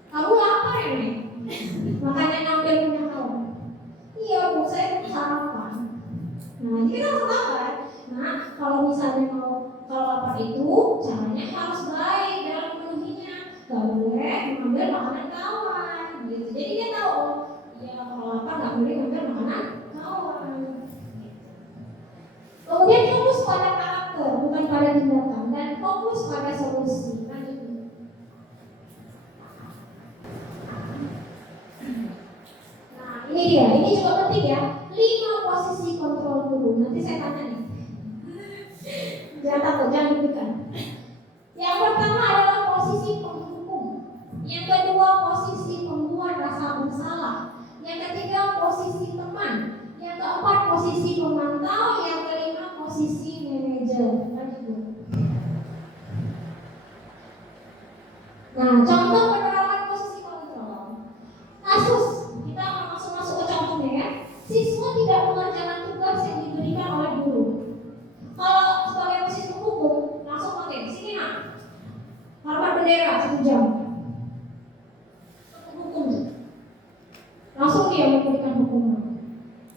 Kamu lapar ya, Nek? Makanya ngambil punya kamu. Iya Bu, saya mau sarapan. Nah, kita harus tahu kan. Nah, kalau misalnya kalau lapar itu caranya harus baik dalam memenuhinya. Gak boleh mengambil makanan kawan. Gitu. Jadi dia tahu, ya kalau lapar gak boleh mengambil makanan kawan. Kemudian fokus pada karakter, bukan pada tindakan, dan fokus pada solusi. Nah, ini dia, ini juga penting ya. 5 posisi kontrol guru. Nanti saya tanya nih. Jangan takut, jangan deg-degan. Yang pertama adalah posisi penghukum. Yang kedua posisi pembuat rasa bersalah. Yang ketiga posisi teman. Yang keempat posisi pemantau. Yang kelima posisi manajer. Nah, contoh penerapan posisi kontrol. Kasus, kita langsung masuk ke contohnya ya. Siswa tidak mengerjakan tugas yang diberikan oleh guru. Kalau sebagai posisi hukum, langsung pakai sini Nak. Harap bendera 1 jam. Hukum. Langsung dia memberikan hukuman.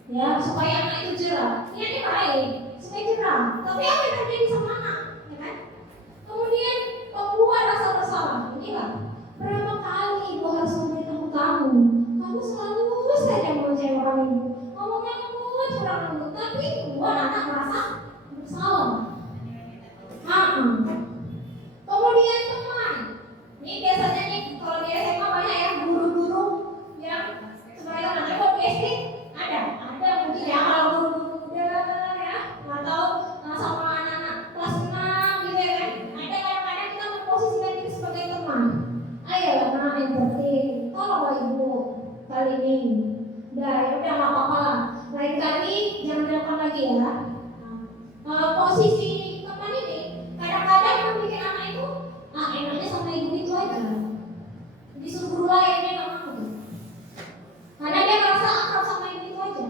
Ya, supaya anak itu jerah. Niatnya baik, supaya jerah. Tapi apa yang terjadi sama anak? Ya kan? Kemudian membuat rasa bersalah. Inilah berapa kali ibu harus memberitahu kamu. Kamu selalu saja mengecewakan ibu. Ngomongnya lembut, kurang lembut, tapi buat anak merasa bersalah. Kemudian teman. Ini biasanya nih kalau di SMA banyak ya guru-guru yang sebagai anak kok di SD ada mungkin ya kalau guru-guru muda ya atau sama anak-anak kelas 6 gitu ya kan. Ada kadang-kadang kita memposisikan diri sebagai teman. Ayo Nak, yang penting tolonglah ibu kali ini. Udah nggak apa-apa lah. Lain kali jangan dilakukan lagi ya. Posisi teman ini kadang-kadang membuat anak itu enaknya sama ibu itu aja. Disuruh guru lain dia nggak mau. Karena dia merasa akrab sama ibu itu aja.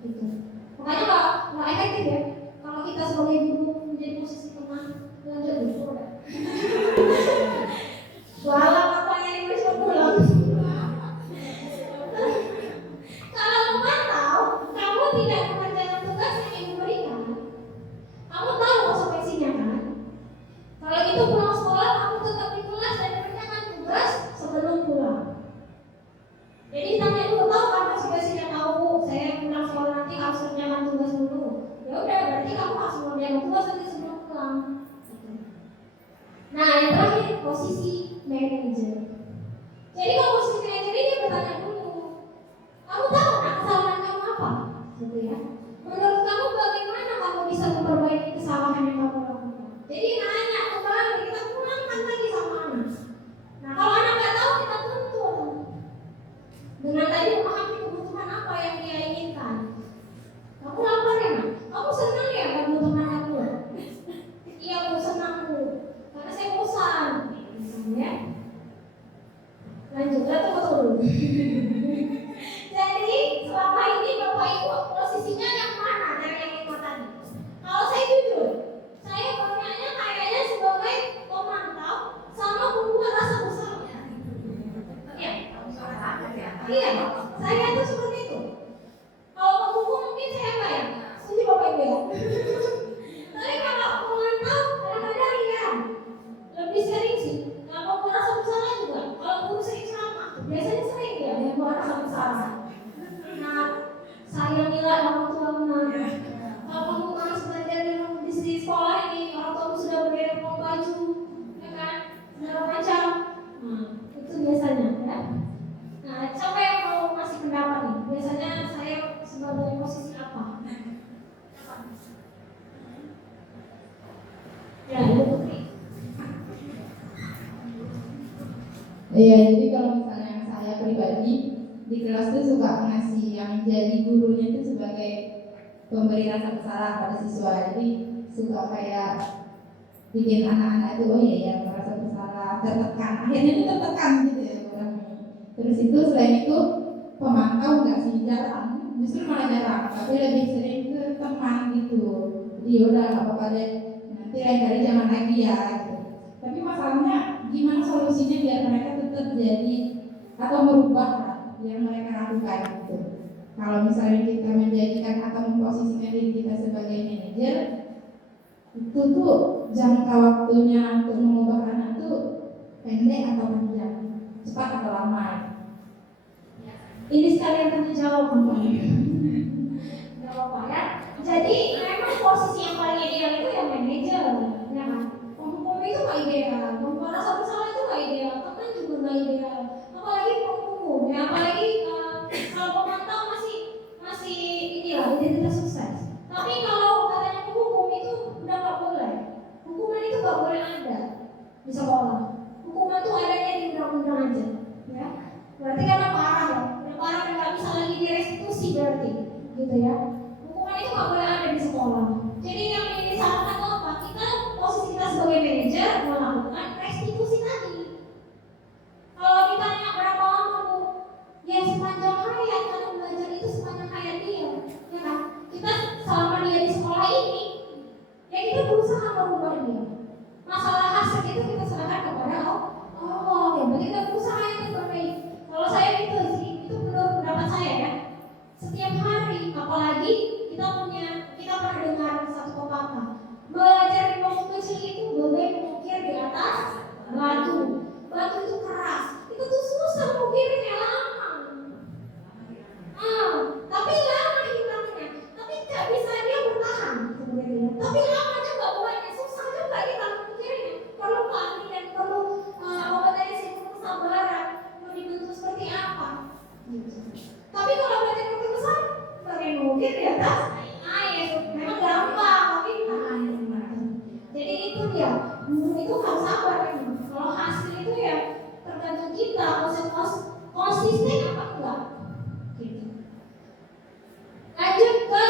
Gitu. Makanya nggak efektif ya. Kalau kita sebagai guru menjadi posisi teman, lanjut dulu udah. Walau apanya yang bisa pulang. Kalau memantau, kamu tidak mengerjakan tugas yang ibu berikan. Kamu tahu konsekuensinya kan? Kalau itu pulang sekolah, kamu tetap di kelas dan mengerjakan tugas sebelum pulang. Jadi tanya dulu, tahu kan konsekuensinya? Tahu Bu, saya pulang sekolah nanti harus mengerjakan tugas dulu. Ya udah, berarti kamu harus mengerjakan tugas nanti sebelum pulang. Nah, yang terakhir posisi manajer. Jadi kalau posisi manajer ini bertanya dulu, kamu tahu nak kesalahan kamu apa? Gitu ya. Menurut kamu bagaimana kamu bisa memperbaiki kesalahan yang kamu lakukan? Jadi nanya kembali, kita pulangkan lagi sama anak. Nah kalau anak nggak tahu kita tuntun dengan tadi memahami kebutuhan apa yang dia inginkan. Kamu lapar ya Nak? Kamu senang ya kamu teman aku? Iya aku senang Bu, karena saya bosan. Ya. Lanjut, tunggu dulu. Jadi selama ini Bapak Ibu posisinya yang mana dari yang 5 tadi? Kalau saya jujur, saya banyaknya kayaknya sebagai pemantau sama pembuat rasa bersalah. Ya, Ya, Ibu Putri. Iya, jadi kalau misalnya saya pribadi di kelas tuh suka ngasih yang jadi gurunya itu sebagai pemberi rasa bersalah pada siswa. Jadi suka kayak bikin anak-anak itu oh iya ya merasa bersalah, tertekan. Akhirnya itu tertekan gitu ya orangnya. Terus itu selain itu pemantau nggak sih, jarang, justru malah jarang, tapi lebih sering ke teman gitu. Jadi yaudah nggak apa-apa deh, nanti lain kali jangan lagi ya gitu. Tapi masalahnya gimana solusinya biar mereka tetap jadi atau merubah yang mereka lakukan gitu. Kalau misalnya kita menjadikan atau memposisikan diri kita sebagai manajer, itu tuh jangka waktunya untuk mengubah anak tuh pendek atau panjang, cepat atau lama. Ini sekalian tanya jawab nggak apa-apa ya. Jadi memang posisi yang paling ideal itu yang manajer, ya kan? Penghukum itu nggak ideal, membuat rasa bersalah itu nggak ideal, teman juga nggak ideal, apalagi penghukum, ya apalagi kalau pemantau masih inilah identitas sukses. Tapi kalau katanya penghukum itu udah nggak boleh, hukuman itu nggak boleh ada di sekolah. Hukuman itu adanya di undang-undang aja, ya. Berarti karena parah ya. Orang yang nggak bisa lagi direstitusi berarti, gitu ya. Hukuman itu nggak boleh ada di sekolah. Jadi yang ini disarankan itu apa? Posisi kita sebagai manajer melakukan restitusi tadi. Kalau ditanya berapa lama Bu? Ya sepanjang hayat, karena belajar itu sepanjang hayat dia, ya kan? Kita selama dia di sekolah ini, ya kita berusaha merubah dia. Masalah hasil itu kita serahkan kepada Allah. Ya berarti kita berusaha yang terbaik. Kalau saya gitu sih. Itu menurut pendapat saya ya. Setiap hari, apalagi kita pernah dengar satu pepatah, belajar di waktu kecil itu bagai mengukir di atas batu. Batu itu keras, itu tuh susah mengukirnya, lama. Tapi lama hilangnya, tapi nggak bisa dia bertahan sebenarnya. Tapi lama juga buatnya, susah juga kita mengukirnya. Perlu keahlian, perlu kesabaran, mau dibentuk seperti apa. Tapi kalau belajar waktu besar, pakai mungkin di atas air, memang gampang, tapi jadi itu dia, guru itu harus sabar memang. Kalau hasil itu ya tergantung kita, konsisten apa enggak. Gitu. Lanjut ke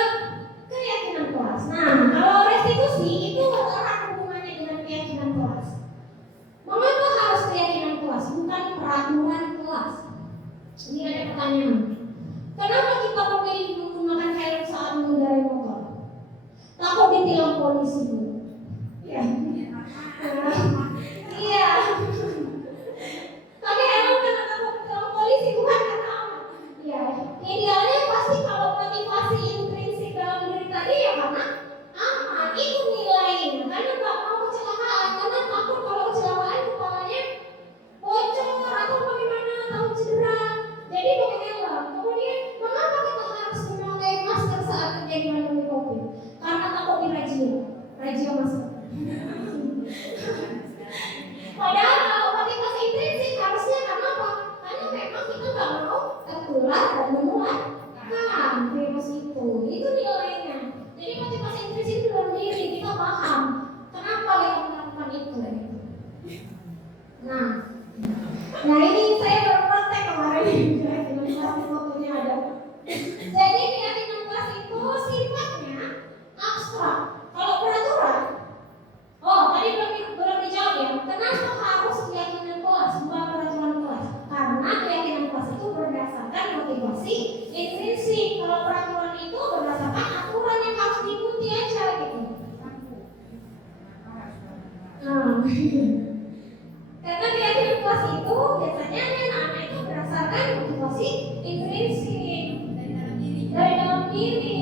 keyakinan kelas. Nah, kalau restitusi itu erat hubungannya dengan keyakinan kelas. Mengapa harus keyakinan kelas, bukan peraturan kelas? Ini ada pertanyaan. Kenapa kita memilih menggunakan helm saat mengendarai motor? Takut ditilang polisi, Bu. Ya. Iya. Tapi emang karena takut ditilang polisi, bukan karena apa? Ya. Idealnya pasti kalau motivasi intrinsik dalam diri tadi ya karena aman. Itu nilainya. Karena nggak mau kecelakaan. Karena takut kalau kecelakaan kepalanya bocor atau bagaimana atau cedera. Jadi mengelak. Kemudian mengapa kita harus memakai masker saat terjadi pandemi COVID? Karena takut razia masker. Padahal kalau motivasi intrinsik harusnya karena apa? Karena memang kita nggak mau tertular dan menularkan virus itu. Itu nilainya. Jadi motivasi intrinsik itu dalam diri kita paham kenapa kita melakukan itu. Nah ini saya baru praktek kemarin. Fotonya ada. Jadi keyakinan kelas itu sifatnya abstrak. Kalau peraturan, tadi belum dijawab ya. Kenapa harus keyakinan kelas bukan peraturan kelas? Karena keyakinan kelas itu berdasarkan motivasi intrinsik. Kalau peraturan itu berdasarkan aturan yang harus diikuti aja gitu. Karena keyakinan kelas itu biasanya anak-anak itu berdasarkan motivasi intrinsik dari dalam diri.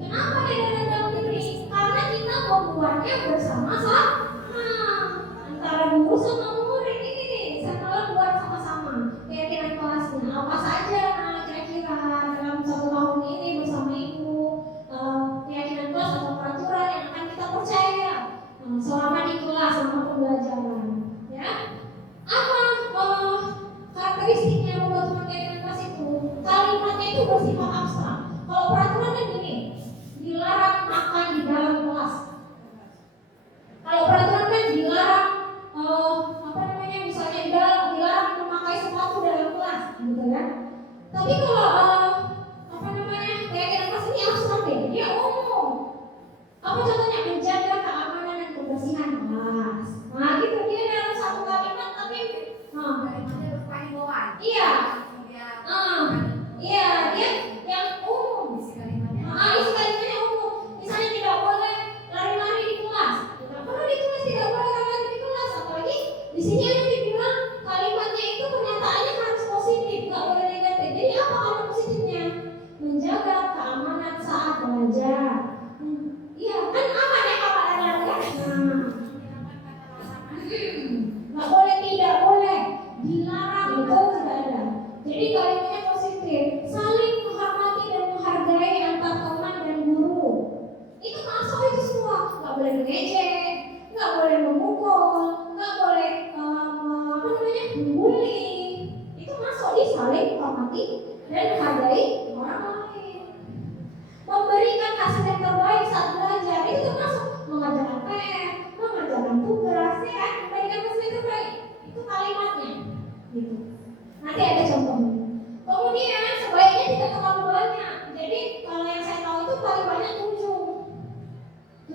Kenapa dari dalam diri? Karena kita membuatnya bersama-sama antara guru sama murid ini nih. Saya buat sama-sama keyakinan kelasnya apa saja kira-kira dalam 1 tahun ini bersama ibu, keyakinan kelas atau peraturan yang akan kita percaya selama di kelas selama pembelajaran, ya. Apa karakteristiknya membuat keyakinan kelas itu? Kalimatnya itu bersifat abstrak. Kalau peraturan kan gini, dilarang makan di dalam kelas. Kalau peraturan Nanti ada contohnya. Kemudian sebaiknya tidak terlalu banyak. Jadi kalau yang saya tahu itu paling banyak 7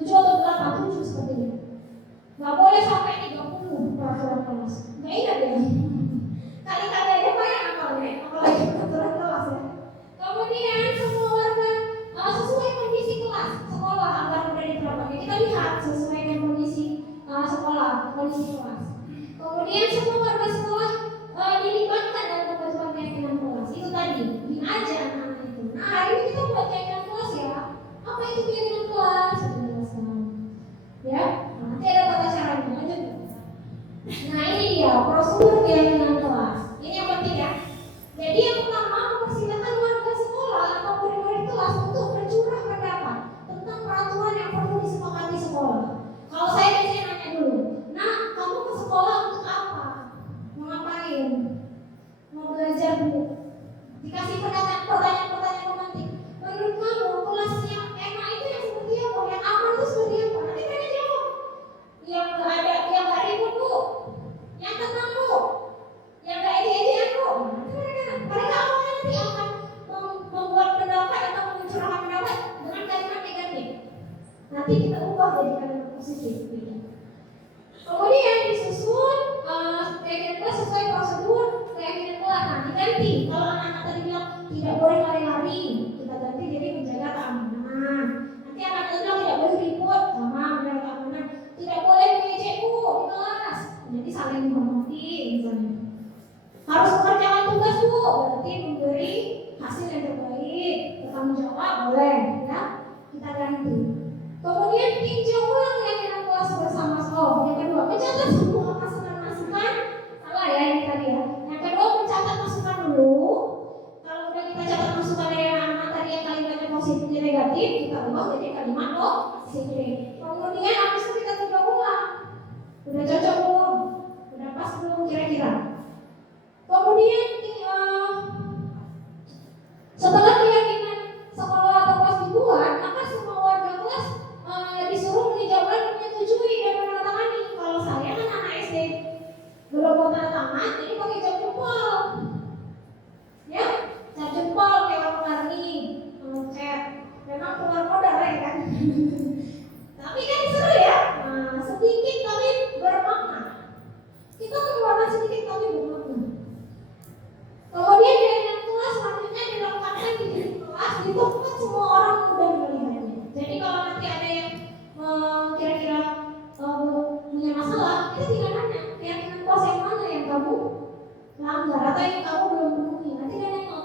atau 8, 7 seperti ini. Nggak boleh sampai 30 peraturan kelas. Nggak ingat ya? Kali-kali aja banyak akalnya, apalagi peraturan kelas ya. Kemudian semua warga sesuai kondisi kelas sekolah agar mudah diterapkan. Kita lihat sesuai dengan kondisi sekolah, kondisi kelas. Kemudian semua warga sekolah dilibatkan dalam pembentukan keyakinan kelas. Itu tadi diajak anak-anak itu. Nah hari ini kita buat keyakinan kelas ya. Apa itu keyakinan kelas? Kita jelaskan. Ya, nanti ada tata caranya. Lanjut. Nah ini dia prosedur keyakinan kelas. Ini yang penting ya. Jadi yang pertama mempersilahkan warga sekolah atau murid-murid kelas untuk bercurah pendapat tentang peraturan yang perlu disepakati sekolah. Kalau saya biasanya nanya dulu, nah kamu ke sekolah untuk apa? Mau ngapain? Mau belajar bu? Dikasih pertanyaan-pertanyaan romantis. Menurut kamu kelas yang enak itu yang seperti apa? Yang aman itu seperti apa? Nanti mereka jawab. Yang ada, yang gak ribut bu, yang tenang bu, yang gak ide-idean bu. Mereka awalnya nanti akan membuat pendapat atau mencurahkan pendapat dengan kalimat negatif. Nanti kita ubah jadi kalimat positif. Kemudian disusun keyakinan kelas sesuai prosedur keyakinan kelas. Nah diganti. Kalau anak-anak tadi bilang tidak boleh lari-lari, kita ganti jadi menjaga keamanan. Nanti anak-anak bilang tidak boleh ribut, sama menjaga keamanan. Tidak boleh mengejek bu di kelas, jadi saling menghormati misalnya. Harus mengerjakan tugas bu, berarti memberi hasil yang terbaik, bertanggung jawab boleh, ya kita ganti. Kemudian tinjau ulang keyakinan kelas bersama. Yang kedua mencatat semua masukan-masukan. Salah ya ini tadi ya. Yang kedua mencatat masukan dulu. Kalau udah kita catat masukan dari anak-anak tadi yang kalimatnya positif dan negatif, kita ubah jadi kalimat positif. Kemudian habis itu kita tinjau ulang. Udah cocok belum? Udah pas belum kira-kira? Kemudian setelah keyakinan sekolah atau kelas dibuat, maka semua warga kelas disuruh meninjau ulang, menyetujui dan menandatangani. Kalau saya kan anak SD belum mau tanda tangan, jadi pakai cap jempol. Ya, cap jempol kayak warna-warni, ngecek. Memang keluar modal ya kan. Tapi kan seru ya. Nah, sedikit tapi bermakna. Kita mengeluarkan sedikit tapi bermakna. Kemudian keyakinan kelas selanjutnya dilakukan di kelas di tempat semua orang mudah melihatnya. Jadi kalau nanti ada yang kira-kira punya masalah, kita tinggal nanya keyakinan kelas yang mana yang kamu langgar atau yang kamu belum penuhi. Nanti dia nanya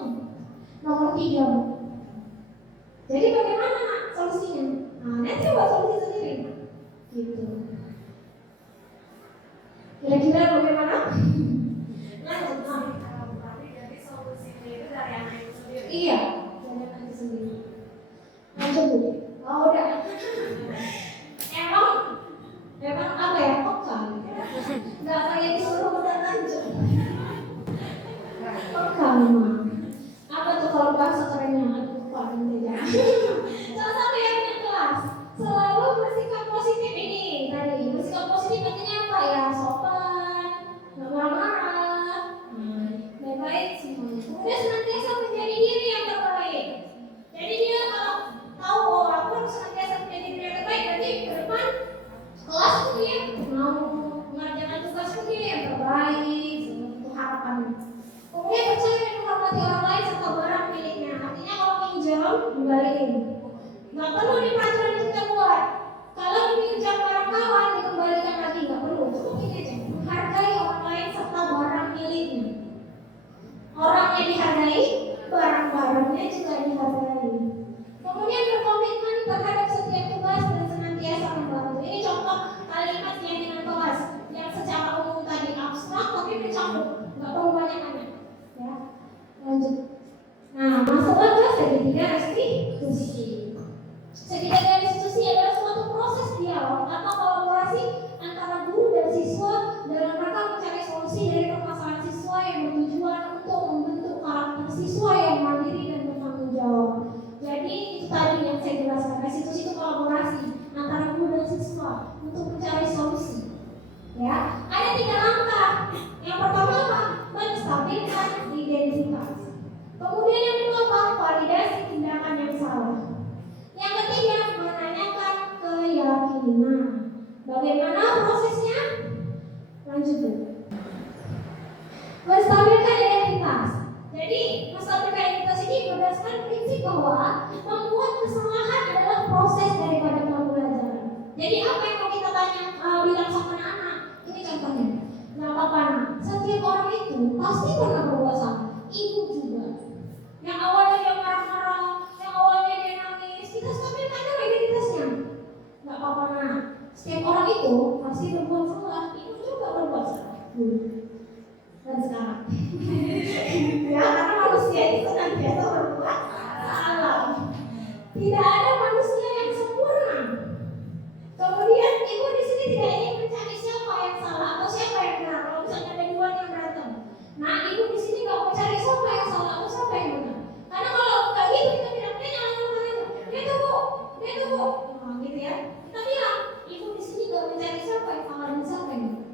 nomor 3. Jadi bagaimana nak solusinya? Nah, nanti buat solusi sendiri. Gitu. Kira-kira bagaimana? Lanjut. Jadi solusinya itu dari anak itu sendiri. Iya, dari anak itu sendiri. Lanjut dulu. Oh udah. Emang apa ya? Peka. Gak kayak disuruh udah lanjut. Peka memang. Apa tuh kalau bahasa kerennya? Aduh, lupa nanti ya. Salah satu yang punya kelas selalu bersikap positif ini tadi. Bersikap positif artinya apa ya? Sopan, gak marah-marah, baik-baik semuanya. Kemudian senantiasa menjadi diri yang terbaik. Jadi dia kalau tahu aku harus senantiasa menjadi diri yang terbaik, berarti ke depan kelas itu dia mau mengerjakan tugas itu dia yang terbaik. Itu harapannya. Kemudian percaya dan menghormati orang lain serta barang miliknya. Artinya kalau pinjam dibalikin. Nggak perlu nih peraturan itu kita buat. Kalau pinjam barang kawan dikembalikan lagi, nggak perlu. Cukup ini aja. Menghargai orang lain serta barang miliknya. Orangnya dihargai, barang-barangnya juga dihargai. Kemudian berkomitmen terhadap setiap tugas dan senantiasa membantu. Ini contoh kalimat keyakinan kelas yang secara umum tadi abstrak tapi mencakup. Nggak perlu banyak-banyak. Ya, lanjut. Nah, masalah kelas segitiga restitusi. Segitiga restitusi adalah suatu proses dialog atau kolaborasi antara guru dan siswa dalam rangka mencari solusi dari permasalahan siswa yang bertujuan untuk membentuk karakter siswa yang mandiri dan bertanggung jawab. Jadi itu tadi yang saya jelaskan, restitusi itu kolaborasi antara guru dan siswa untuk mencari solusi. Ya, ada 3 langkah. Yang pertama apa? Menstabilkan Bagaimana prosesnya? Lanjut Bu. Menstabilkan identitas. Jadi menstabilkan identitas ini berdasarkan prinsip bahwa membuat kesalahan adalah proses daripada pembelajaran. Jadi apa yang mau kita tanya bilang sama anak-anak? Ini contohnya. Nggak apa-apa nak. Setiap orang itu pasti pernah berbuat salah. Ibu juga. Yang awalnya dia marah-marah, yang awalnya dia nangis, kita stabilkan dulu identitasnya. Nggak apa-apa nak. Setiap orang itu pasti berbuat salah. Ibu juga berbuat salah. Dan sekarang ya karena manusia itu senantiasa berbuat salah. Tidak ada manusia yang sempurna. Kemudian ibu di sini tidak ingin mencari siapa yang salah atau siapa yang benar. Kalau misalnya ada dua yang berantem, nah ibu di sini nggak mau cari siapa yang salah atau siapa yang benar. Karena kalau kayak gitu kita bilang dia nyalahin itu, dia tuh bu, nah, gitu ya. Kita bilang ibu di sini nggak mencari siapa yang salah dan siapa yang benar.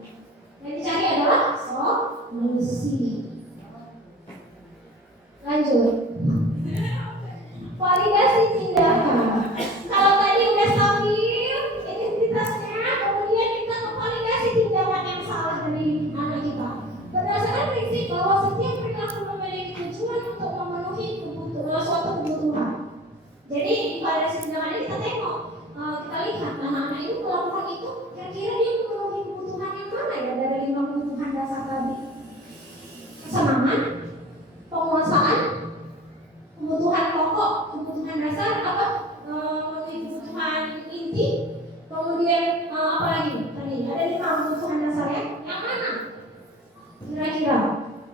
Yang dicari adalah solusi. Lanjut. Validasi tindakan. Kalau tadi udah stabil identitasnya, kemudian kita memvalidasi tindakan yang salah dari anak kita. Berdasarkan prinsip bahwa setiap perilaku memiliki tujuan untuk memenuhi suatu kebutuhan. Jadi pada tindakan ini kita tengok, kita lihat anak-anak itu melakukan itu, kira-kira dia memenuhi kebutuhan yang mana ya dari 5 kebutuhan dasar tadi? Kesenangan, penguasaan, kebutuhan pokok, kebutuhan dasar, kebutuhan inti, kemudian apa lagi? Tadi ada 5 kebutuhan dasar ya. Yang mana? Kira-kira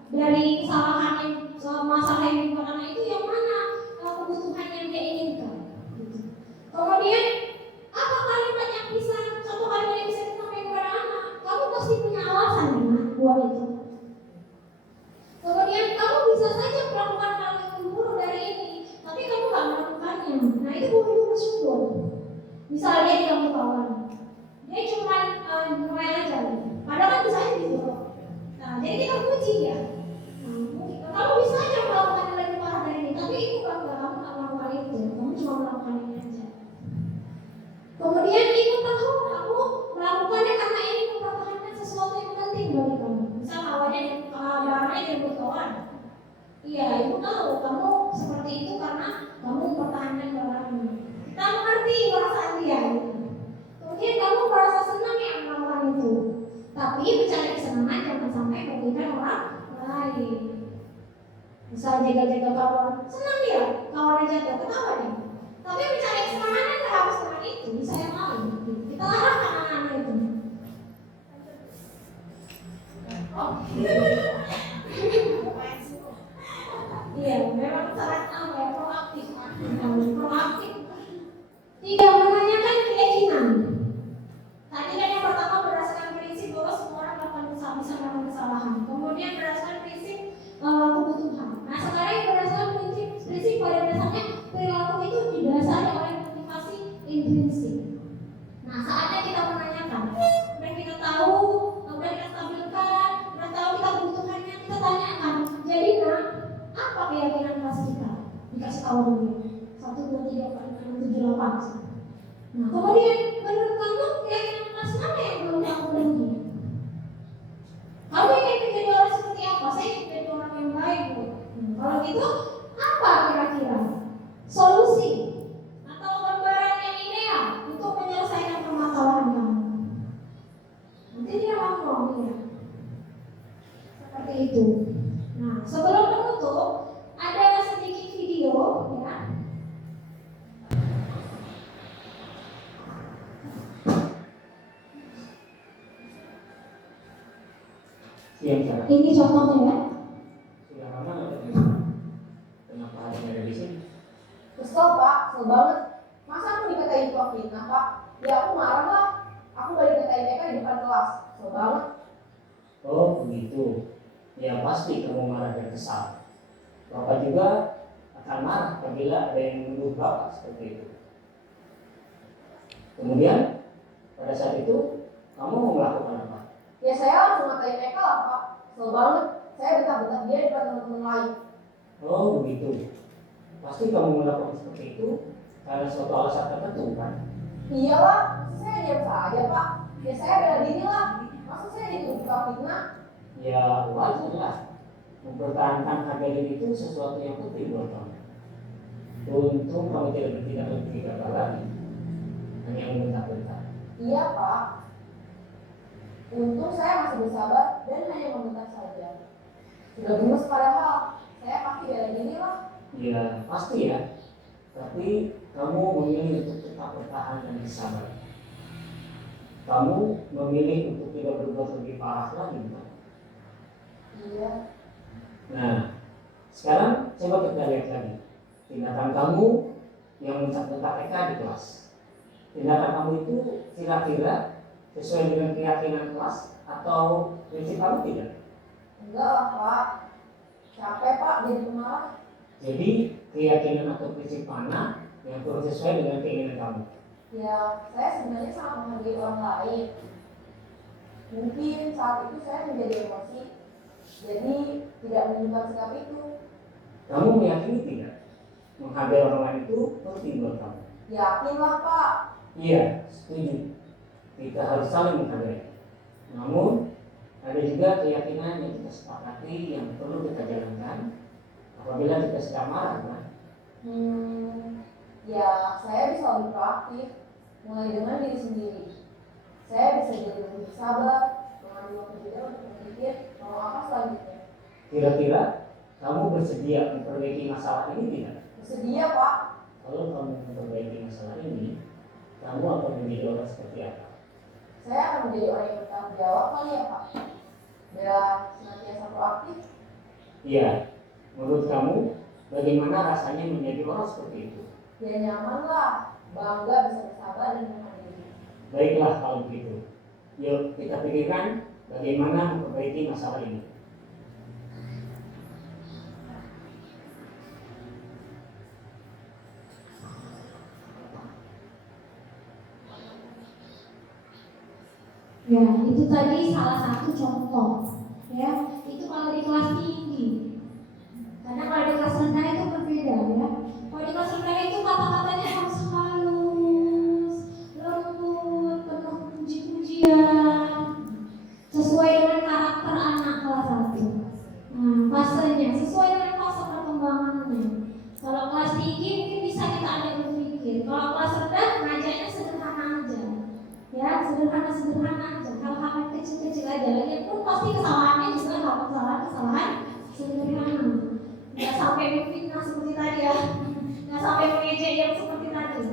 dari kesalahan yang masalah yang dibuat anak itu yang mana kebutuhan yang dia inginkan? Kemudian apa kalimat yang bisa satu kalimat yang bisa disampaikan kepada anak? Kamu pasti punya alasan ya buat itu. Kemudian kamu bisa saja melakukan hal yang buruk dari ini, tapi kamu nggak melakukannya. Nah itu bukan bersyukur. Misalnya dia di kamu kawan, dia cuma main aja, padahal kan bisa aja gitu. Nah jadi kita puji ya. Nah, kamu bisa aja melakukan yang lebih parah dari ini, tapi itu kamu nggak melakukan itu, kamu cuma melakukan ini aja. Kemudian ibu tahu kamu melakukannya karena ini mempertahankan sesuatu yang penting bagi kamu. Misal awalnya barangnya direbut kawan. Iya, ibu tahu kamu seperti itu karena kamu mempertahankan barangnya. Kita mengerti perasaan dia. Kemudian kamu merasa senang ya melakukan itu. Tapi mencari kesenangan jangan sampai merugikan orang lain. Misal jaga-jaga kawan, senang dia kawannya jatuh, ketawa dia. Tapi mencari kesenangan kan nggak harus dengan itu, bisa yang lain. Kita arahkan anak-anak itu. Iya, memang sangat proaktif. Tidak menanyakan keyakinan. Tadi kan yang pertama berdasarkan prinsip bahwa semua orang bisa melakukan kesalahan. Kemudian berdasarkan prinsip kebutuhan. Nah sekarang yang berdasarkan prinsip pada dasarnya perilaku itu didasari oleh motivasi intrinsik. Nah saatnya kita menanyakan. Dan kita tahu, kemudian kita stabilkan, dan tahu kita kebutuhannya, kita tanyakan. Jadi apa keyakinan kelas kita? Dikasih tahu dulu. 1, 2, 3, 4, 5, 6, 7, 8. Nah kemudian menurut kamu keyakinan kelas mana yang belum kamu penuhi? Kamu ingin menjadi orang seperti apa? Saya ingin menjadi orang yang baik. Kalau gitu apa kira-kira solusi atau gambaran yang ideal untuk menyelesaikan permasalahan kamu? Nanti dia ngomong ya. Seperti itu. Nah, sebelum menutup ada sedikit video ya. Ini contohnya ya. Sudah lama nggak ketemu? Kenapa harus ada di sini? Kesel pak, kesel banget. Masa aku dikatain tua fitnah pak? Ya aku marah lah. Aku gak dikatain mereka di depan kelas. Kesel banget. Oh begitu. Ya pasti kamu marah dan kesal. Bapak juga akan marah apabila ada yang menuduh bapak seperti itu. Kemudian pada saat itu kamu mau melakukan apa? Ya saya langsung ngatain mereka lah pak. Kesel banget. Saya bentak-bentak dia di depan teman-teman lain. Oh begitu. Pasti kamu melakukan seperti itu karena suatu alasan tertentu kan? Iyalah, saya diam saja pak. Ya saya bela diri lah. Masa saya dituduh fitnah? Ya wajar lah. Mempertahankan harga diri itu sesuatu yang penting buat kamu. Untung kamu tidak berpikir lagi, hanya membentak-bentak. Iya Pak. Untung saya masih bersabar dan hanya membentak saja. Sudah gemes padahal saya pasti bela diri lah. Ya pasti ya. Tapi kamu memilih untuk tetap bertahan dan bersabar. Kamu memilih untuk tidak berbuat lebih parah lagi, bukan? Iya. Nah, sekarang coba kita lihat lagi tindakan kamu yang mencetak Eka di kelas. Tindakan kamu itu kira-kira sesuai dengan keyakinan kelas atau prinsip kamu tidak? Enggak lah Pak. Capek Pak jadi pemarah. Jadi keyakinan atau prinsip mana yang kurang sesuai dengan keinginan kamu? Ya, saya sebenarnya sangat menghargai orang lain. Mungkin saat itu saya menjadi emosi, jadi tidak menunjukkan sikap itu. Kamu meyakini tidak menghargai orang lain itu penting buat kamu? Yakinlah Pak. Iya, setuju. Kita harus saling menghargai. Namun ada juga keyakinan yang kita sepakati yang perlu kita jalankan apabila kita sedang marah, kan? Ya saya bisa lebih proaktif, mulai dengan diri sendiri. Saya bisa jadi lebih sabar, mengambil waktu jeda untuk berpikir mau apa selanjutnya. Kira-kira kamu bersedia memperbaiki masalah ini tidak? Bersedia Pak. Kalau kamu memperbaiki masalah ini, kamu akan menjadi orang seperti apa? Saya akan menjadi orang yang bertanggung jawab kali ya Pak. Dan senantiasa proaktif. Iya, menurut kamu bagaimana rasanya menjadi orang seperti itu? Ya nyaman lah, bangga bisa bersabar dan menghadiri. Baiklah kalau begitu. Yuk kita pikirkan bagaimana memperbaiki masalah ini. Ya, itu tadi salah satu contoh. Ya, itu kalau di kelas tinggi. Karena kalau di kelas rendah itu berbeda ya. Kalau di kelas rendah itu kata-katanya harus halus, lembut, penuh puji-pujian, sesuai dengan karakter anak kelas 1. Nah, fasenya sesuai dengan fase perkembangannya. Kalau kelas tinggi mungkin bisa kita ajak berpikir. Kalau kelas rendah ngajaknya sederhana aja. Ya, sederhana aja. Hal-hal kecil-kecil aja. Lagi pun pasti kesalahannya juga kesalahan sederhana. Nggak sampai memfitnah seperti tadi ya. Nggak sampai mengejek yang seperti tadi.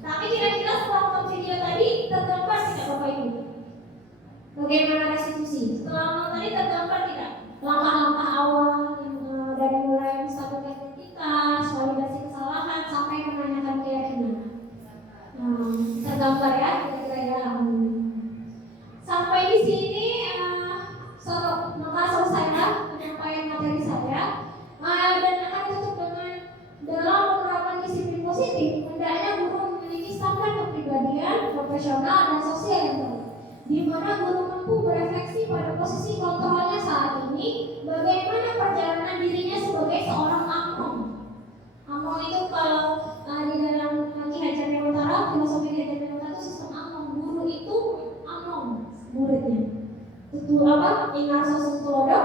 Tapi kira-kira setelah nonton video tadi tergambar tidak Bapak Ibu? Bagaimana restitusi? Setelah nonton tadi tergambar tidak? Langkah-langkah awal yang dari mulai menstabilkan identitas, validasi kesalahan sampai menanyakan keyakinan. Tergambar ya kira-kira ya. Sampai di sini maka selesailah penyampaian materi saya. Dan akan ditutup dengan dalam menerapkan disiplin positif, hendaknya guru memiliki standar kepribadian, profesional dan sosial yang baik, di mana guru mampu berefleksi pada posisi kontrolnya saat ini, bagaimana perjalanan dirinya sebagai seorang among. Among itu kalau di dalam Ki Hajar Dewantara, filosofi Ki Hajar Dewantara itu sistem among. Guru itu among muridnya. Itu apa? Ingarso Sungtulodo,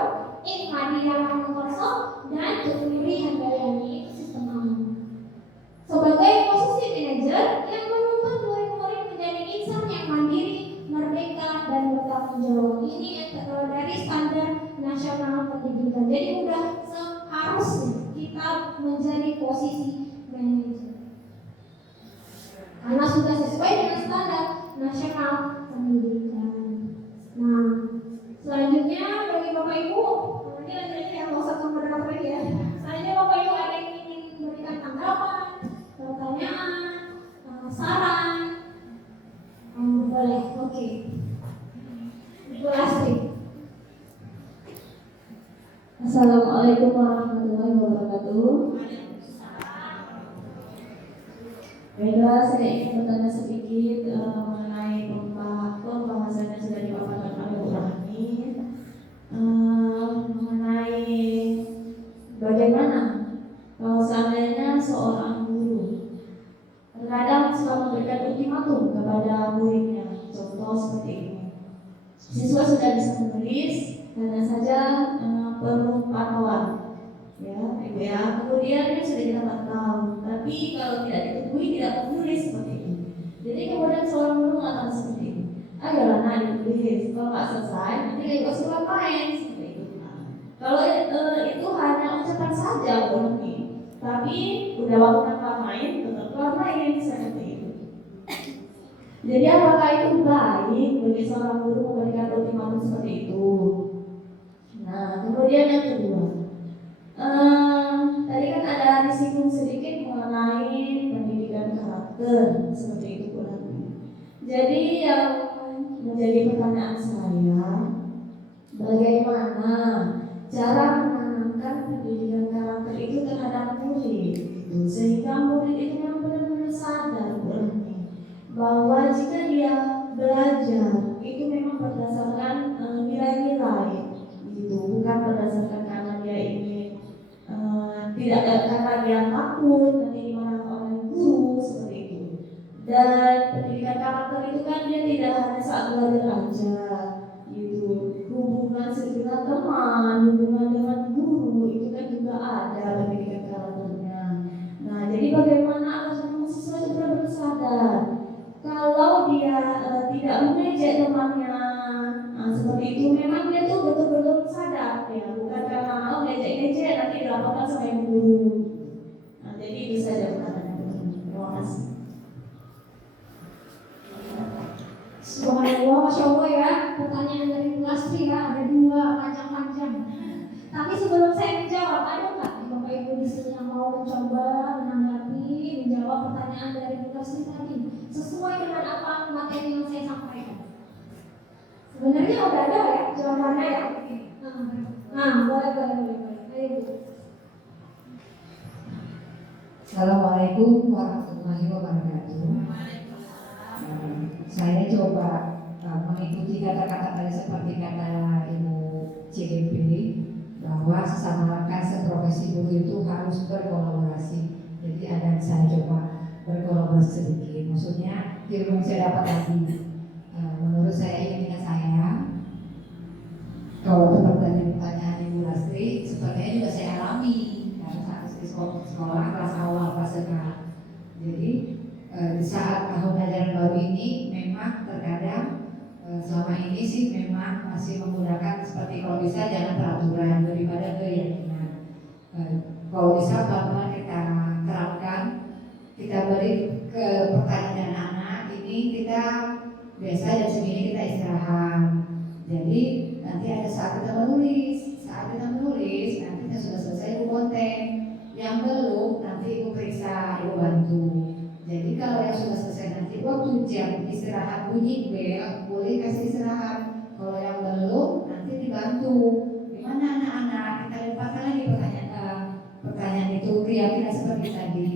Madiya Mangkorso, dan Tuturi Handayani. Itu sistem among. Sebagai posisi manajer yang menuntut murid-murid menjadi insan yang mandiri, merdeka, dan bertanggung jawab. Ini dari standar nasional pendidikan. Jadi udah seharusnya kita menjadi posisi manajer karena sudah sesuai dengan standar nasional pendidikan. Nah, selanjutnya bagi Bapak Ibu, ini lanjutnya yang mau satu moderator lagi ya. Selanjutnya Bapak Ibu ada yang ingin memberikan tanggapan, pertanyaan, saran, boleh, oke. Ibu Astri. Assalamualaikum warahmatullahi wabarakatuh. Baiklah, saya ingin bertanya sedikit mengenai pembahasan yang sudah dipaparkan oleh Bu Rahmi mengenai bagaimana kalau seandainya seorang guru terkadang suka memberikan ultimatum kepada muridnya. Contoh seperti ini. Siswa sudah bisa menulis, hanya saja perlu pantauan, ya, ibu ya. Kemudian ini sudah kita pantau, tapi kalau tidak ditemui tidak menulis seperti itu. Jadi kemudian seorang guru mengatakan seperti ini, ayolah nak ditulis, kalau nggak selesai nanti ibu suruh main seperti itu. Kalau itu hanya ucapan saja berarti, tapi udah waktunya main, tetap keluar main seperti itu. Jadi apakah itu baik bagi seorang guru memberikan ultimatum seperti itu? Nah, kemudian yang kedua, tadi kan ada disinggung sedikit mengenai pendidikan karakter seperti itu kurang. Jadi yang menjadi pertanyaan saya, bagaimana cara menanamkan pendidikan karakter itu terhadap murid, sehingga murid itu yang benar-benar sadar bahwa jika dia belajar itu memang berdasarkan nilai-nilai gitu, bukan berdasarkan karena dia ingin tidak karena dia takut nanti dimarahi oleh guru seperti itu. Dan pendidikan karakter itu kan dia tidak hanya saat belajar aja gitu, hubungan dengan teman, hubungan dengan guru itu kan juga ada pendidikan karakternya. Nah, jadi bagaimana agar semua siswa itu benar-benar sadar kalau dia tidak mengejek temannya, seperti itu memang dia tuh betul-betul sadar ya, bukan karena ngejek-ngejek nanti dilaporkan sama ibu guru. Nah, jadi itu saja pertanyaannya. Terima kasih. Subhanallah, Masya Allah ya, pertanyaan dari Bu Lastri ya, ada 2 panjang-panjang. Tapi sebelum saya menjawab, ada nggak Bapak Ibu di sini yang mau mencoba menjawab pertanyaan dari Bu Lastri tadi sesuai dengan apa materi yang saya sampaikan? Sebenarnya udah ada ya jawabannya ya. Nah, boleh. Ayo Bu. Assalamualaikum warahmatullahi wabarakatuh. Saya coba mengikuti kata-kata tadi seperti kata Ibu CGP bahwa sesama rekan seprofesi guru itu harus berkolaborasi. Jadi ada saya coba berkolaborasi sedikit. Maksudnya ilmu yang saya dapat tadi, menurut saya inginnya saya, kalau pertanyaan Ibu Lastri, sepertinya juga saya alami karena saat di sekolah kelas awal kelas tengah. Jadi di saat tahun ajaran baru ini memang terkadang selama ini sih memang masih menggunakan seperti kalau bisa jangan peraturan daripada keyakinan. Kalau bisa pelan-pelan kita terapkan, kita beri ke pertanyaan anak-anak ini kita biasa jam segini kita istirahat. Jadi nanti ada saat kita menulis, nanti kita sudah selesai ibu konten. Yang belum nanti ibu periksa, ibu bantu. Jadi kalau yang sudah selesai nanti waktu jam istirahat bunyi bel, boleh kasih istirahat. Kalau yang belum nanti dibantu. Gimana anak-anak? Kita lipatkan lagi pertanyaan itu keyakinan seperti tadi.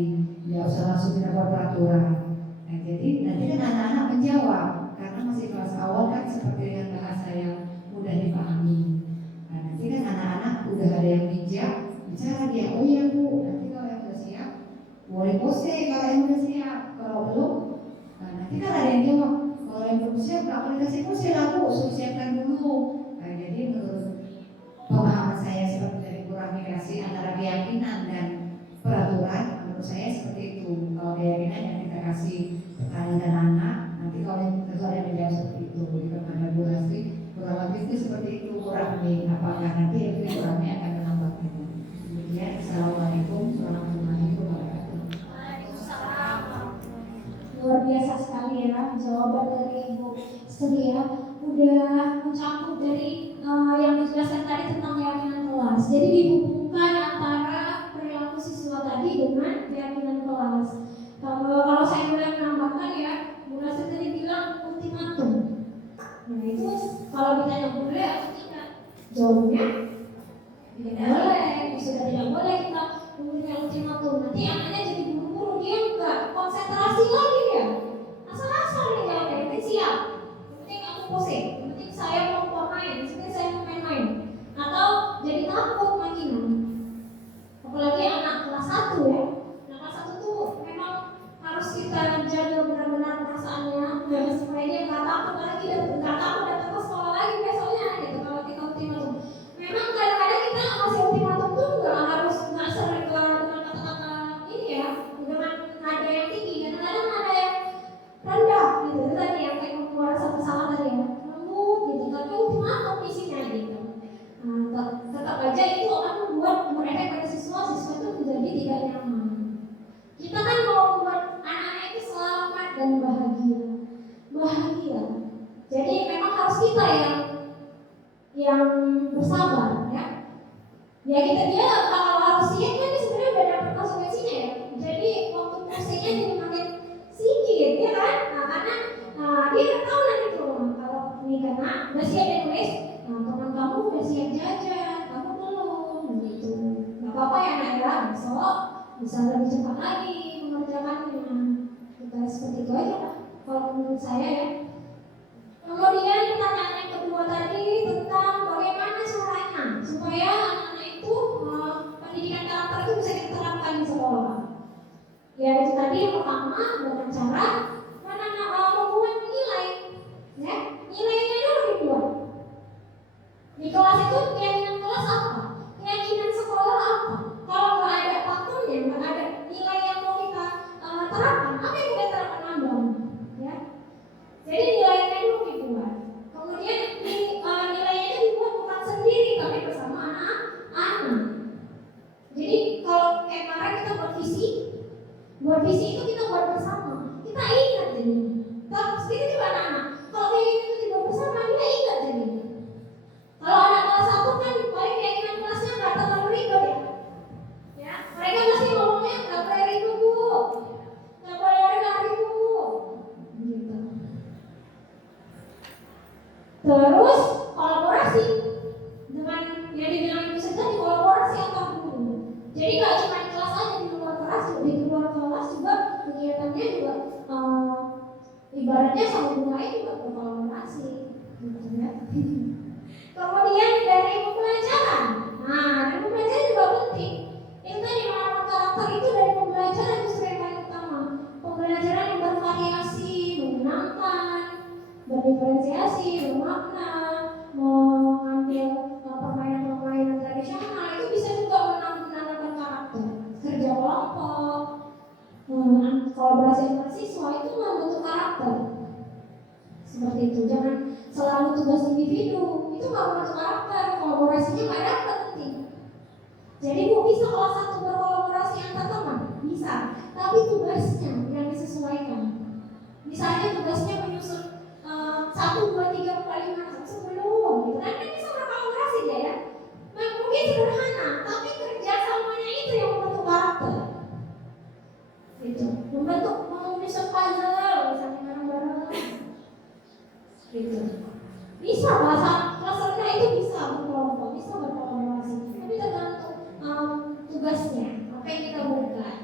Ya usah langsung kita buat peraturan. Nah, jadi nanti kan anak-anak menjawab karena masih kelas awal kan seperti dengan bahasa yang mudah dipahami. Nah, nanti kan anak-anak udah ada yang bijak, bicara dia, oh iya Bu, nanti kalau yang sudah siap boleh pose kalau yang sudah siap, kalau belum, nah nanti kan ada yang jawab, kalau yang belum siap nggak boleh kasih pose lah Bu, suruh siapkan dulu. Nah, jadi menurut pemahaman saya seperti dari kurang migrasi antara keyakinan dan peraturan, menurut saya seperti itu. Kalau keyakinan yang kita kasih pertanyaan anak, nanti kalau yang ada yang menjawab seperti itu, kepada Bu Lastri kurang lebih itu seperti itu kurang nih, apakah nanti itu kurangnya akan menambah itu. Demikian, assalamualaikum warahmatullahi wabarakatuh. Luar biasa sekali ya jawaban dari Ibu Sri ya, udah mencakup dari yang dijelaskan tadi tentang keyakinan kelas. Jadi dihubungkan antara perilaku siswa tadi dengan keyakinan kelas. Kalau saya boleh menambahkan ya, Bu Lastri tadi bilang ultimatum. Nah itu kalau ditanya boleh atau tidak, jawabnya tidak boleh. Sudah tidak boleh kita memberikan ultimatum. Nanti anaknya jadi buru-buru, dia enggak konsentrasi lagi ya. Asal-asal nih jawabnya, yang penting siap, yang penting aku pose, yang penting saya mau main, yang penting saya mau main-main. Atau jadi takut mainan. Apalagi anak kelas 1 ya. Anak kelas 1 tuh memang harus kita jaga benar-benar perasaannya supaya dia nggak takut, karena kita harus kita yang bersabar ya. Ya dia kalau harus siap kan dia sebenarnya udah dapat konsekuensinya ya. Jadi waktu prosesnya jadi makin sedikit ya kan. Nah karena dia udah tahu nanti tuh kalau ini karena udah siap ya nulis. Teman kamu udah siap jajan, kamu belum gitu. Gak apa-apa ya nak ya, besok bisa lebih cepat lagi mengerjakannya. Kita seperti itu aja lah kalau menurut saya ya. Kemudian pertanyaan yang kedua tadi tentang bagaimana caranya supaya anak-anak itu pendidikan karakter itu bisa diterapkan di sekolah. Ya itu tadi yang pertama dengan cara membuat nilai, ya nilainya dulu dibuat. Di kelas itu keyakinan kelas apa? Keyakinan sekolah apa? Kalau nggak ada patunnya, nggak ada nilai yang mau kita terapkan, apa yang kita terapkan nambah? Ya. Jadi nilainya dulu dibuat. Kemudian nilainya dibuat bukan sendiri, tapi bersama anak-anak. Jadi kalau kayak kemarin kita buat visi itu kita buat bersama. Kita ingat jadi. Terus kita juga anak-anak. Kalau kayak gitu dibuat bersama, kita ingat jadi. Kalau anak kelas 1 kan paling keyakinan kelasnya nggak terlalu ribet ya. Ya, mereka pasti ngomongnya nggak boleh ribet bu, nggak boleh lari bu, gitu. Terus kolaborasi dengan yang dibilang Ibu Sita di kolaborasi antar guru. Jadi nggak cuma di kelas aja, di luar kelas, di luar kelas juga kegiatannya juga ibaratnya sama guru lain juga berkolaborasi, gitu ya. Kemudian dari pembelajaran. Nah, dari pembelajaran juga penting. Itu tadi menanam karakter itu dari pembelajaran justru yang paling utama. Pembelajaran yang bervariasi, menyenangkan, berdiferensiasi, bermakna, mengambil permainan-permainan tradisional itu bisa juga menanamkan karakter. Kerja kelompok, kolaborasi antar siswa itu membentuk karakter. Seperti itu. Jangan selalu tugas individu, itu nggak membentuk karakter, kolaborasinya nggak dapat nanti. Jadi Bu bisa kelas 1 berkolaborasi antar teman, bisa, tapi tugasnya yang disesuaikan. Misalnya tugasnya menyusun 1, 2, 3, 4, 5, 10 gitu kan bisa berkolaborasi dia ya. Mungkin sederhana, tapi kerja samanya itu yang membentuk karakter. Gitu. Menyusun puzzle, misalnya bareng-bareng. Gitu. Bisa bahasa kelas rendah itu bisa berkelompok, bisa berkolaborasi, tapi tergantung tugasnya, apa yang kita berikan.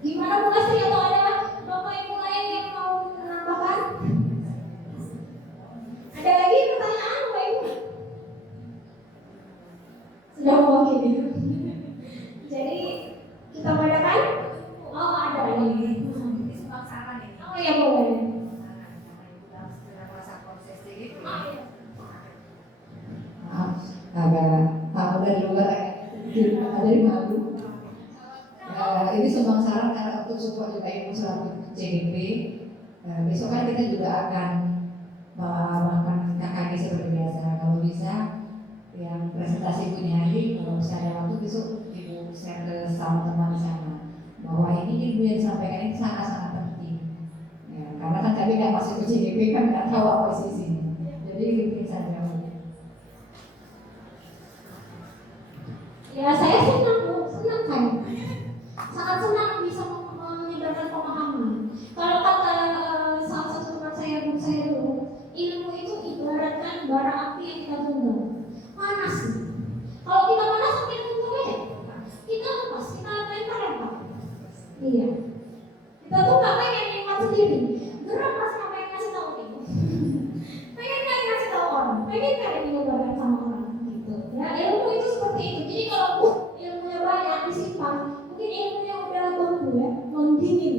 Gimana Bu Lastri, atau ada Bapak Ibu lain yang mau menambahkan? Ada lagi pertanyaan Bapak Ibu? Sudah mewakili. Jadi kita mengadakan? Oh ada lagi. Ini sumbang saran ini. Oh ya boleh. Maaf, agak udah di luar dari malu. Ini sumbang saran karena untuk support juga Ibu selaku CDP. Besok kan kita juga akan makan KKG seperti biasa. Kalau bisa yang presentasi punya hari, kalau misalnya waktu besok Ibu share ke sama teman di sana bahwa ini Ibu yang disampaikan ini sangat-sangat penting. Ya, karena kan kami nggak masuk ke CDP kan nggak tahu apa isinya. Jadi ini saja. Ya saya senang Bu, senang saya. Sangat senang bisa menyebarkan pemahaman. Kalau kata salah satu teman saya, Bu saya dulu, ilmu itu ibaratkan bara api yang kita tunggu. Panas. Kalau kita panas kita tunggu aja. Kita lepas, kita lempar. Iya. Kita tuh nggak pengen nikmat sendiri. Gerak pas ngapain ngasih tahu itu. Pengen kali ngasih tahu orang, pengen kali menyebarkan sama orang gitu. Ya ilmu itu seperti itu. Jadi kalau ilmunya banyak disimpan, mungkin ilmunya udah bambu ya, mendingin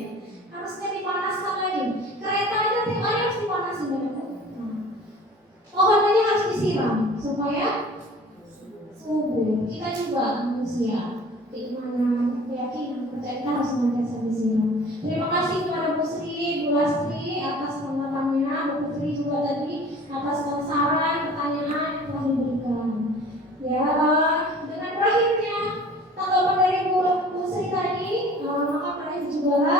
ya. Harusnya dipanaskan lagi. Kereta itu tiap hari harus dipanasin ya. Pohon aja harus disiram supaya subur. Kita juga manusia. Keimanan, keyakinan, percaya kita harus senantiasa disiram. Terima kasih kepada Bu Sri, Bu Lastri atas tanggapannya, Bu Putri juga tadi atas saran, pertanyaan yang telah diberikan. Ya, dengan berakhirnya tanggapan dari Bu Sri tadi, maka pada itu juga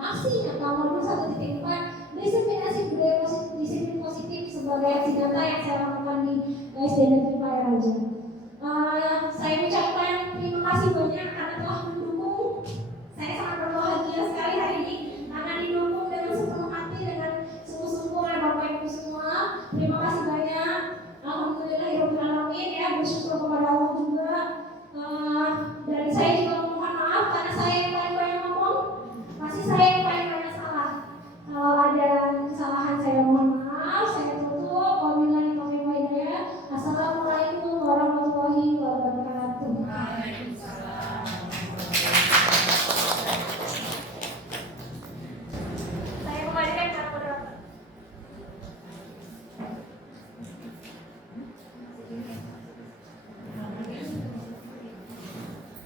aksi nyata nomor 1.4 diseminasi budaya positif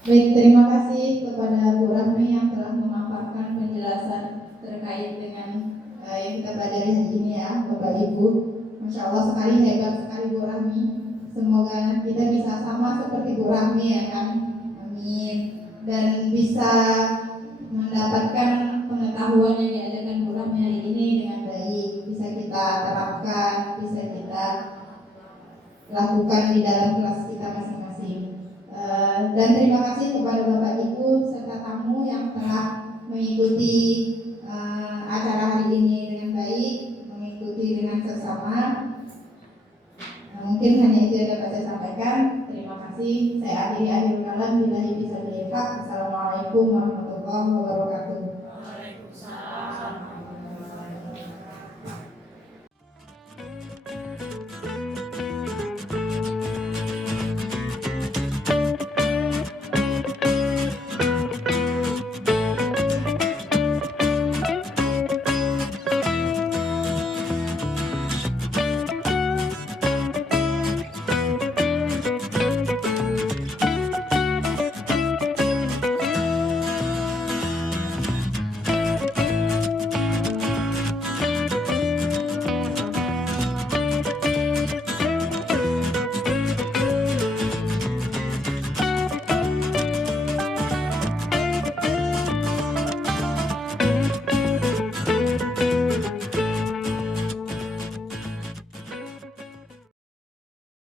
Baik, terima kasih kepada Bu Rahmi yang telah memaparkan penjelasan terkait dengan yang kita pelajari hari ini ya, Bapak Ibu. Masya Allah sekali, hebat sekali Bu Rahmi. Semoga kita bisa sama seperti Bu Rahmi ya kan. Amin. Dan bisa mendapatkan pengetahuan yang diajarkan Bu Rahmi hari ini dengan baik, bisa kita terapkan, bisa kita lakukan di dalam kelas kita masing-masing. Dan terima kasih kepada Bapak Ibu serta tamu yang telah mengikuti acara hari ini dengan baik, mengikuti dengan seksama. Mungkin hanya itu yang dapat saya sampaikan. Terima kasih. Saya akhiri akhir kalam. Billahi bisa dilihat. Assalamualaikum warahmatullahi wabarakatuh.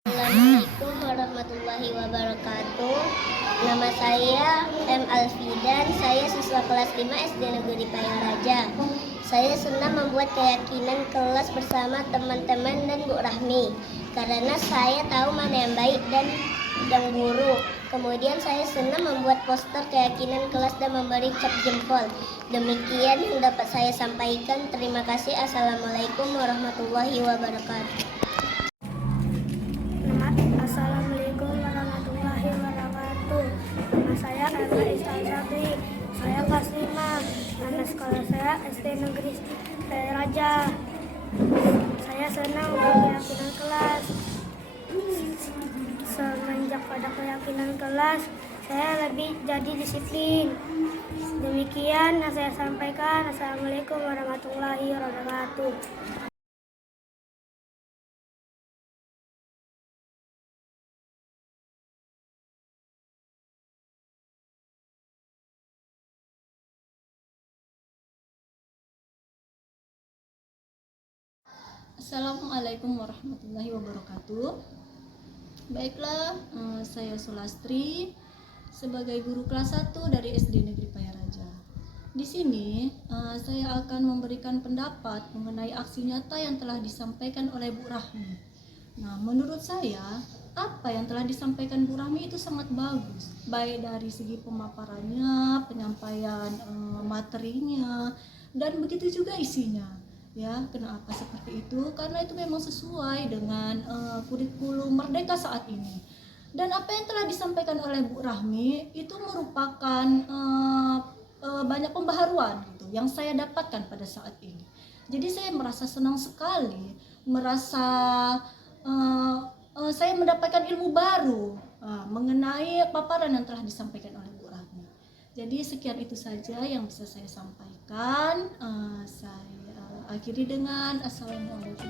Assalamualaikum warahmatullahi wabarakatuh. Nama saya M. Alfidan. Saya siswa kelas 5 SD Negeri Payaraja. Saya senang membuat keyakinan kelas bersama teman-teman dan Bu Rahmi karena saya tahu mana yang baik dan yang buruk. Kemudian saya senang membuat poster keyakinan kelas dan memberi cap jempol. Demikian yang dapat saya sampaikan. Terima kasih. Assalamualaikum warahmatullahi wabarakatuh. Assalamualaikum warahmatullahi wabarakatuh. Nama saya Emma Istasabri. Saya kelas 5. Nama sekolah saya SD Negeri Payaraja. Saya senang berkeyakinan kelas. Semenjak pada keyakinan kelas, saya lebih jadi disiplin. Demikian yang saya sampaikan. Assalamualaikum warahmatullahi wabarakatuh. Assalamualaikum warahmatullahi wabarakatuh. Baiklah, saya Sulastri sebagai guru kelas 1 dari SD Negeri Payaraja. Di sini saya akan memberikan pendapat mengenai aksi nyata yang telah disampaikan oleh Bu Rahmi. Nah, menurut saya apa yang telah disampaikan Bu Rahmi itu sangat bagus, baik dari segi pemaparannya, penyampaian materinya, dan begitu juga isinya. Ya, kenapa seperti itu? Karena itu memang sesuai dengan kurikulum Merdeka saat ini. Dan apa yang telah disampaikan oleh Bu Rahmi itu merupakan banyak pembaharuan gitu, yang saya dapatkan pada saat ini. Jadi saya merasa senang sekali, saya mendapatkan ilmu baru mengenai paparan yang telah disampaikan oleh Bu Rahmi. Jadi sekian itu saja yang bisa saya sampaikan. Saya akhiri dengan Assalamualaikum